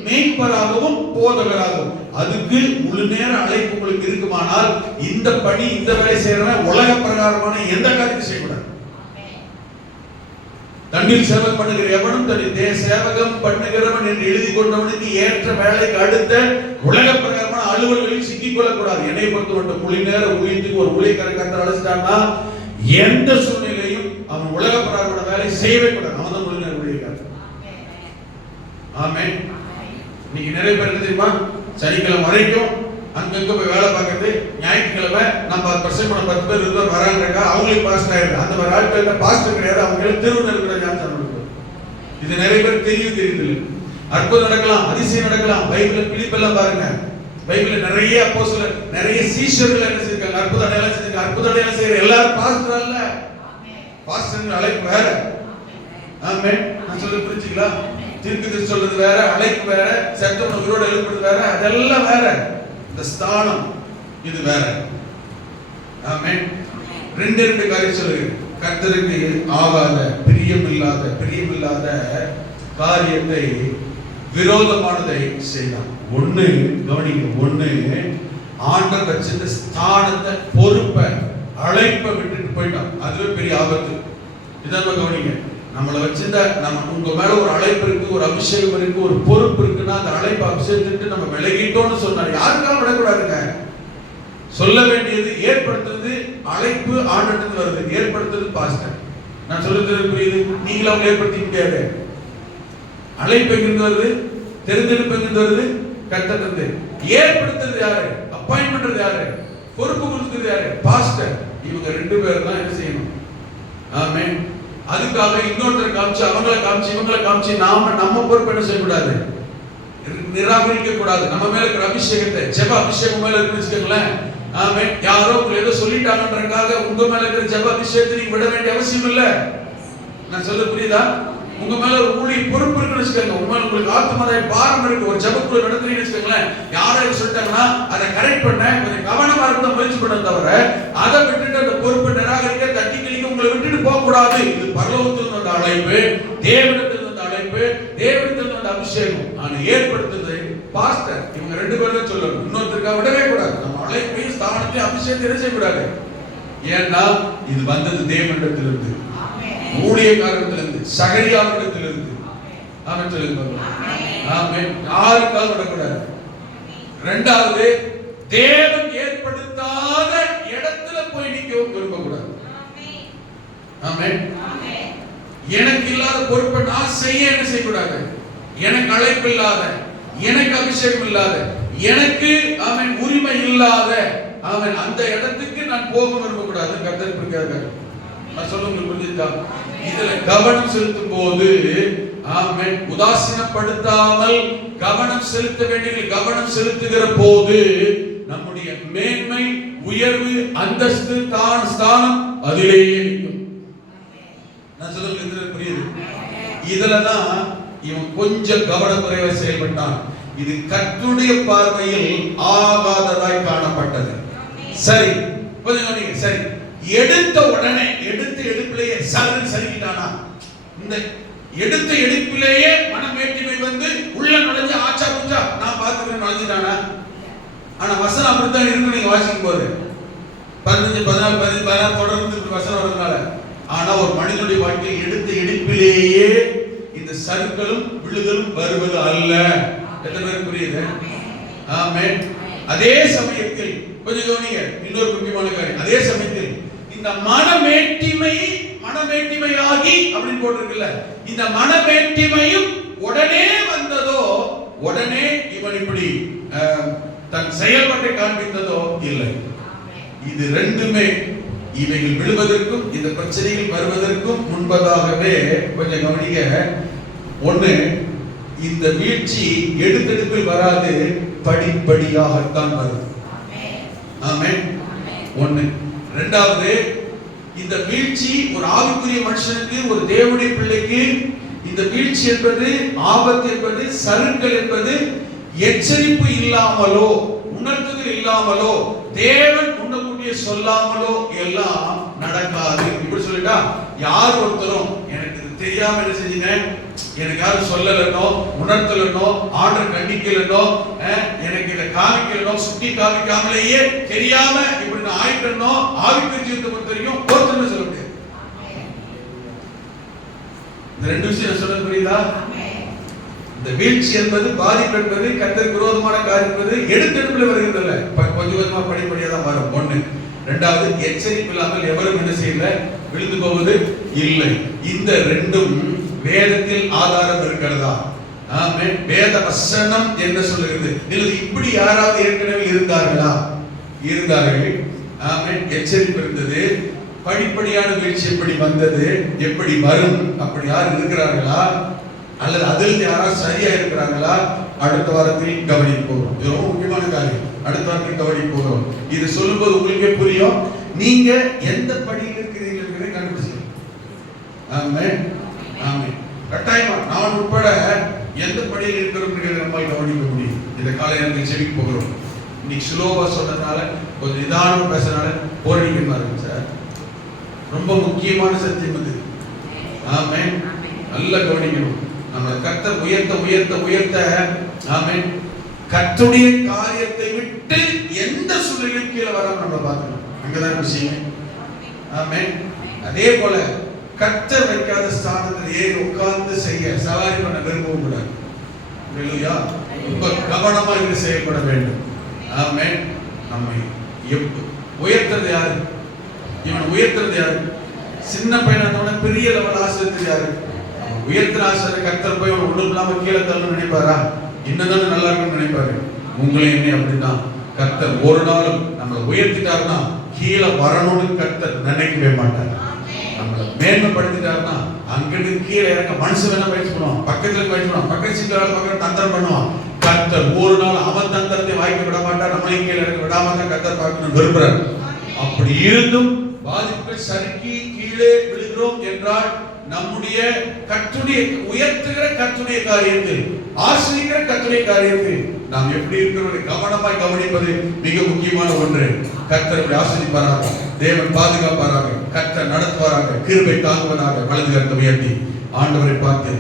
மேய்ப்பராகவும் போதகராகவும். அதுக்கு முழு நேர அழைப்பு உங்களுக்கு இருக்குமானால் இந்த பணி, இந்த வேலை செய்யறவன் உலக பிரகாரமான எந்த காரியத்தை செய்யக்கூடாது. தண்ணில் சேவகம் பண்ணுகிற எவனும் தன்னுடைய சேவகம் பண்ணுகிறவன் என்று எழுதி கொண்டவனுக்கு ஏற்ற வேலைக்கு அடுத்த உலக பிரகாரமான அலுவல்களில் சிக்கிக் கொள்ளக்கூடாது. என்னை பொறுத்த மட்டும் முழு நேர ஊழியத்துக்கு ஒரு ஊழியக்காரன் கர்த்தர் அழைச்சிட்டான்னா எந்த சூழ்நிலையும் அவன் உலக பிரகாரமான வேலை செய்யவே கூடாது. அவன் தான் முழு நேர ஊழியக்காரன். ஆமென். இன்னைக்கு நிறைய பேர் என்ன தெரியுமா, சனிக்கிழமை வரைக்கும் அங்கங்க போய் வேலை பார்க்கறது, ஞாயிற்றுக்கிழமை நம்ம பிரசங்கம் பண்ண 10 பேர் 20 பேர் வராங்க, அவங்களுக்கு பாஸ்டர் ஆயிருக்கு. அந்த மாதிரி ஆட்கள் பாஸ்டர் கிடையாது, அவங்க திருவிழா இருக்கிற ஞாபகம். இது நிறைய பேர் தெரியுது. அற்புதம் நடக்கலாம், அதிசயம் நடக்கலாம். பைபிள்ல பிலிப்பெல்லாம் பாருங்க, பைபிள்ல நிறைய அப்போஸ்தலர், நிறைய சீஷர்கள் என்ன செஞ்சிருக்காங்க, அற்புத அடையாளம் செஞ்சிருக்காங்க. அற்புத அடையாளம் செய்யற எல்லாரும் பாஸ்டர் அல்ல. பாஸ்டர் அழைப்பு வேற. ஆமென். நான் சொல்றது புரிஞ்சுங்களா? தீர்க்கதரிசி சொல்றது வேற, அழைப்பு வேற, சத்தம் உயிரோட எழுப்புறது வேற, அதெல்லாம் வேற. இந்த ஸ்தானம் இது வேற. ஆமென். ரெண்டு காரியம் சொல்லுங்க. கர்த்தருக்கு ஆகாத, பிரியமில்லாத காரியத்தை, விரோதமானதை செய்தான். ஒண்ணு கவனிங்க, ஒண்ணு ஆண்டவர் வச்சிருந்த ஸ்தானத்தை, பொறுப்பை, அழைப்பை விட்டுட்டு போயிட்டான். அதுவே பெரிய ஆபத்து. இதான் கவனிங்க. நம்மளை வச்சிருந்த உங்க மேல ஒரு அழைப்பு இருக்கு, ஒரு அபிஷேகம் இருக்கு, ஒரு பொறுப்பு இருக்குன்னா அந்த அழைப்பு அபிஷேகத்துக்கு நம்ம விலகிட்டோம்னு சொன்னாரு. யாருக்காக விடக்கூடாதுங்க. சொல்ல வேண்டியது, ஏற்படுத்துறது அழைப்பு ஆண்டவருக்கு வருது, ஏற்படுத்துறது பாஸ்டர். நான் சொல்றது புரியுது? நீங்களும் அவங்க ஏற்படுத்தி முடியாது. அழைப்பு எங்கிருந்து வருது, தெரிந்தெடுப்பு எங்கிருந்து வருது, கர்த்தர். ஏற்படுத்துறது யாரு, அப்பாயின்ட் பண்றது யாரு, பொறுப்பு கொடுக்கிறது யாரு, பாஸ்டர். இவங்க 2 பேர் தான் என்ன செய்யணும். ஆமென். அதுக்காக இன்னொருத்தர் காமிச்சு, அவங்களை காமிச்சு, இவங்களை காமிச்சு நம்ம பொறுப்பு என்ன செய்யக்கூடாது, நிராகரிக்க கூடாது. நம்ம மேல இருக்கிற அபிஷேகத்தை, ஜெப அபிஷேகம் மேல இருக்குன்னு வச்சுக்கோங்களேன். ஆமென். யாரோ உங்களுக்கு ஏதோ சொல்லிட்டாங்கன்றதுக்காக உங்க மேல இருக்கிற ஜெப அபிஷேகத்தை நீங்க விட வேண்டிய அவசியம் இல்லை. நான் சொல்ல புரியுதா? உங்க மேல ஒரு ஊழிய பொறுப்பு இருக்குன்னு வச்சுக்கோங்க. உங்களுக்கு ஆத்மதாய பாரம் இருக்கு, ஒரு ஜெபக்குழு நடத்துறீங்கன்னு வச்சுக்கோங்களேன். யாராவது சொல்லிட்டாங்கன்னா அதை கரெக்ட் பண்ண கொஞ்சம் கவனமா இருக்க முயற்சி பண்ண தவிர அதை விட்டுட்டு அந்த பொறுப்பை நிராகரிக்க, தட்டி கழிக்க உங்களை விட்டுட்டு போக கூடாது. இது பரலோகத்தில் வந்த அழைப்பு, தேவனிடத்தில் வந்த அழைப்பு, தேவனிடத்தில் வந்த அபிஷேகம். ஆனா ஏற்படுத்துறது பாஸ்டர். இவங்க 2 பேரும் தான் சொல்லணும். இன்னொருத்தருக்காக விடவே கூடாது. நம்ம அழைப்பையும் ஸ்தானத்தையும் அபிஷேகத்தை செய்யக்கூடாது. ஏன்னா இது வந்தது தேவனிடத்திலிருந்து, ஊழியக்காரத்திலிருந்து, சகரியாவிடத்திலிருந்து. ஆமென் சொல்லுங்க. ஆமென். யாருக்காக விடக்கூடாது. 2வது, தேவன் ஏற்படுத்தாத இடத்துல போய் நிக்கவும் விரும்பக்கூடாது. ஆமென். எனக்கு இல்லாத பொறுப்பை நான் செய்ய என்ன செய்யக்கூடாது. எனக்கு அழைப்பு இல்லாத, எனக்கு அபிஷேகம் இல்லாத, எனக்கு ஆமென் உரிமை இல்லாத ஆமென் அந்த இடத்துக்கு நான் போக விரும்பக்கூடாது. கர்த்தர் பிடிக்காது. நான் சொல்லுங்க புரிஞ்சுதா? இதுல கவனம் செலுத்தும் போது ஆமென் உதாசீனப்படுத்தாமல் கவனம் செலுத்த வேண்டிய கவனம் செலுத்துகிற போது நம்முடைய மேன்மை, உயர்வு, அந்தஸ்து, ஸ்தானம் அதிலேயே நிற்கும். நான் சொல்லுங்க புரியுது? இதுலதான் இவன் கொஞ்சம் கவனக்குறைவா செயல்பட்டான். இது கர்த்தருடைய பார்வையில் ஆகாததாய் காணப்பட்டது. சரி, கொஞ்சம் சரி, எடுத்த உடனே எடுப்பிலேயே சரிக்கிட்டானா? இந்த எடுத்த எடுப்பிலேயே மனமேட்டிமை வந்து உள்ள நுழைஞ்சு ஆச்சா புச்சா நான் பார்த்துக்கிறேன் நுழைஞ்சிட்டானா? ஆனா வசனம் அப்படித்தான் இருக்கு. நீங்க வாசிக்கும் போது 15, 14, 15 தொடர்ந்து வசனம் வருதுனால. ஆனா ஒரு மனிதனுடைய வாழ்க்கையில் எடுத்த எடுப்பிலேயே இந்த சறுக்கலும் விழுதலும் வருவது அல்ல. எத்தனை பேருக்கு புரியுது? ஆமென். அதே சமயத்தில் கொஞ்சம் கவனிங்க, இன்னொரு முக்கியமான காரியம். அதே சமயத்தில் இந்த மனமேட்டிமையாகி அப்படின்னு போட்டிருக்குல்ல, இந்த மனமேட்டிமையும் உடனே வந்ததோ, உடனே இவன் இப்படி தன் செயல்பாட்டை காண்பித்ததோ இல்லை. இது ரெண்டுமே இவைகள் விழுவதற்கும் இந்த பிரச்சனைகள் வருவதற்கும் முன்பதாகவே கொஞ்சம் கவனிக்க. ஒண்ணு, இந்த வீழ்ச்சி எடுத்தெடுப்பில் வராது, படிப்படியாகத்தான் வரும். ஆமென். ஒண்ணு. இரண்டாவது, இந்த வீழ்ச்சி ஒரு ஆவிக்குரிய மனுஷனுக்கு, ஒரு தேவனுடைய பிள்ளைக்கு இந்த வீழ்ச்சி என்பது, ஆபத்து என்பது, சறுக்கல் என்பது எச்சரிப்பு இல்லாமலோ உணர்த்துதல் இல்லாமலோ தேவன் முன்னக்கூட்டியே சொல்லாமலோ எல்லாம் நடக்காது. இப்படி சொல்லிட்டா யார் ஒருத்தரும் எனக்கு இது தெரியாம என்ன செஞ்சீங்க, எனக்கு யாரும் சொல்லலனோ உணர்த்தலனோ ஆர்டர் கண்டிக்கலனோ எனக்கு இதை காமிக்கலனோ சுட்டி காமிக்காமலேயே தெரியாம இப்படி நான் ஆயிட்டனோ ஆவிக்குரிய ஜீவிதத்தை பொறுத்த வரைக்கும் ஒருத்தருமே சொல்ல முடியாது. இந்த ரெண்டு விஷயம் சொல்ல புரியுதா? இந்த வீழ்ச்சி என்பது, பாதிப்பு என்பது, கர்த்தருக்கு விரோதமான காரியம் என்பது எடுத்தெடுப்புல வருகிறதில்ல, கொஞ்சம் கொஞ்சமா படிப்படியா தான் வரும். ஒண்ணு. இரண்டாவது, எச்சரிப்பு இல்லாமல் எவரும் என்ன செய்யல, விழுந்து போவது இல்லை. இந்த ரெண்டும் வேதத்தில் ஆதாரம் இருக்கிறதா? ஆமென். வேத வசனம் என்ன சொல்லுகிறது? இப்படி யாராவது ஏற்கனவே இருந்தார்களா? இருந்தார்கள். ஆமென். எச்சரிப்பு இருந்தது. படிப்படியான வீழ்ச்சி எப்படி வந்தது, எப்படி வரும், அப்படி யார் இருக்கிறார்களா? அல்லது அதில் யாராவது சரியா இருக்கிறாங்களா? அடுத்த வாரத்தில் கவனிக்க போகிறோம். இது ரொம்ப முக்கியமான காரியம். அடுத்த வாரத்தில் கவனிக்க போகிறோம். இது சொல்லும்போது உங்களுக்கே புரியும், நீங்க எந்த படியில் இருக்கிறீர்கள் என்பதை கண்டுபிடிச்சிங்க. ஆமென். ஆமென். கட்டாயமா நான் உட்பட எந்த படியில் இருக்கிறோம் நம்ம கவனிக்க முடியும். இந்த காலை நேரத்தில் செவிக்க போகிறோம். இன்னைக்கு ஸ்லோவா சொன்னதுனால, கொஞ்சம் நிதானமா பேசுறதுனால போராடிக்க பாருங்க சார். ரொம்ப முக்கியமான சத்தியம் அது. ஆமென். நல்லா கவனிக்கணும். நம்ம கர்த்தர் உயர்த்த உயர்த்த உயர்த்த, ஆமென், கர்த்தருடைய காரியத்தை விட்டு எந்த சூழ்நிலையும் கீழே வராம நம்ம பார்க்கணும். அங்கதான் விஷயம். ஆமென். அதே போல கர்த்தர் வைக்காத ஸ்தானத்தில் ஏறி உட்கார்ந்து செய்ய சவாரி பண்ண விரும்பவும் கூடாது. ஹல்லேலூயா. ரொம்ப கவனமா இது செயல்பட வேண்டும். ஆமென். நம்மை உயர்த்துறது யாரு? இவன் உயர்த்துறது யாரு? சின்ன பையனோட பெரிய லெவல் ஆசிரியர் யாரு? உயர்த்தின ஆசிரியர் கர்த்தர் போய் ஒன்றும் இல்லாம கீழே தள்ளணும்னு நினைப்பாரா? இன்னும் நல்லா இருக்கும்னு நினைப்பாரு. உங்களை என்ன அப்படிதான் கர்த்தர் ஒரு நாளும் நம்மளை உயர்த்திட்டாருன்னா கீழே வரணும்னு கர்த்தர் நினைக்கவே மாட்டார். நம்மளை மேன்மைப்படுத்திட்டாருன்னா அங்கிட்டு கீழே இறங்க மனுஷன் வேணா பயிற்சி பண்ணுவான், பக்கத்துல பயிற்சி பண்ணுவான், பக்கத்து சீட்டு பக்கம் தந்திரம் பண்ணுவான். கர்த்தர் ஒரு நாள் அவன் தந்திரத்தை வாய்க்க விட மாட்டார். நம்மளையும் கீழே இறங்க விடாம தான் கர்த்தர் பார்க்கணும் விரும்புறார். அப்படி இருந்தும் பாதிப்புகள் சறுக்கி கீழே விழுகிறோம் என்றால் நம்முடைய கர்த்தருடைய உயர்த்துகிற கர்த்தருடைய காரியத்தில், ஆசீர்வதிக்கிற கர்த்தருடைய காரியத்தில் நாம் எப்படி இருக்கிறவரை கவனமாய் கவனிப்பது மிக முக்கியமான ஒன்று. கர்த்தரை ஆசீர்வதிப்பாராக, தேவன் பாதுகாப்பாராக, கர்த்தர் நடத்துவாராக, கிருபை தாங்குவதாக. வலது கரத்தை உயர்த்தி ஆண்டவரை பார்த்து